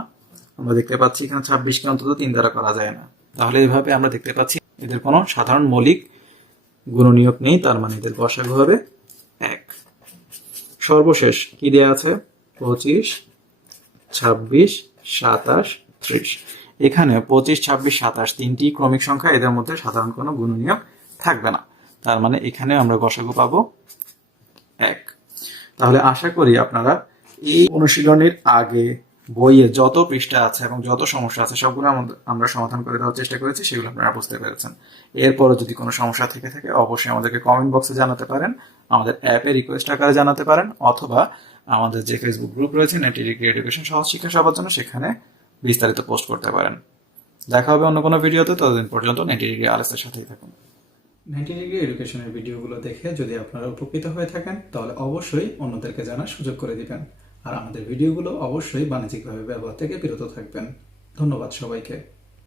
আমরা দেখতে পাচ্ছি এখানে 26কে অন্তত 3 দ্বারা করা যায় না। তাহলে এইভাবে আমরা দেখতে পাচ্ছি এদের কোনো সাধারণ মৌলিক গুণনীয়ক নেই, তার মানে এদের গসাগু হবে 1। সর্বশেষ কি দেয়া আছে? 25, 26, 27, 30। এখানে 25, 26, 27 তিনটি ক্রমিক সংখ্যা, এদের মধ্যে সাধারণ কোনো গুণনীয়ক থাকবে না, তার মানে এখানে আমরা গসাগু পাবো 1। তাহলে আশা করি আপনারা এই অনুশীলনের আগে বইয়ে যত পৃষ্ঠা আছে এবং যত সমস্যা আছে সবগুলো আমরা সমাধান করে দেওয়ার চেষ্টা করেছি, সেগুলো আপনারা বুঝতে পেরেছেন। এরপরও যদি কোনো সমস্যা থেকে থাকে অবশ্যই আমাদেরকে কমেন্ট বক্সে জানাতে পারেন, আমাদের অ্যাপে রিকোয়েস্ট আকারে জানাতে পারেন, অথবা আমাদের যে ফেসবুক গ্রুপ রয়েছে নেটি ডিগ্রি এডুকেশন সহজ শিক্ষা সবার জন্য, সেখানে বিস্তারিত পোস্ট করতে পারেন। দেখা হবে অন্য কোনো ভিডিওতে, ততদিন পর্যন্ত নেটি ডিগ্রি আলএস এর সাথেই থাকুন। নেটি ডিগ্রি এডুকেশনের ভিডিওগুলো দেখে যদি আপনারা উপকৃত হয়ে থাকেন তাহলে অবশ্যই অন্যদেরকে জানার সুযোগ করে দিবেন, আর আমাদের ভিডিওগুলো অবশ্যই বাণিজ্যিকভাবে ব্যবহার থেকে বিরত থাকবেন। ধন্যবাদ সবাইকে।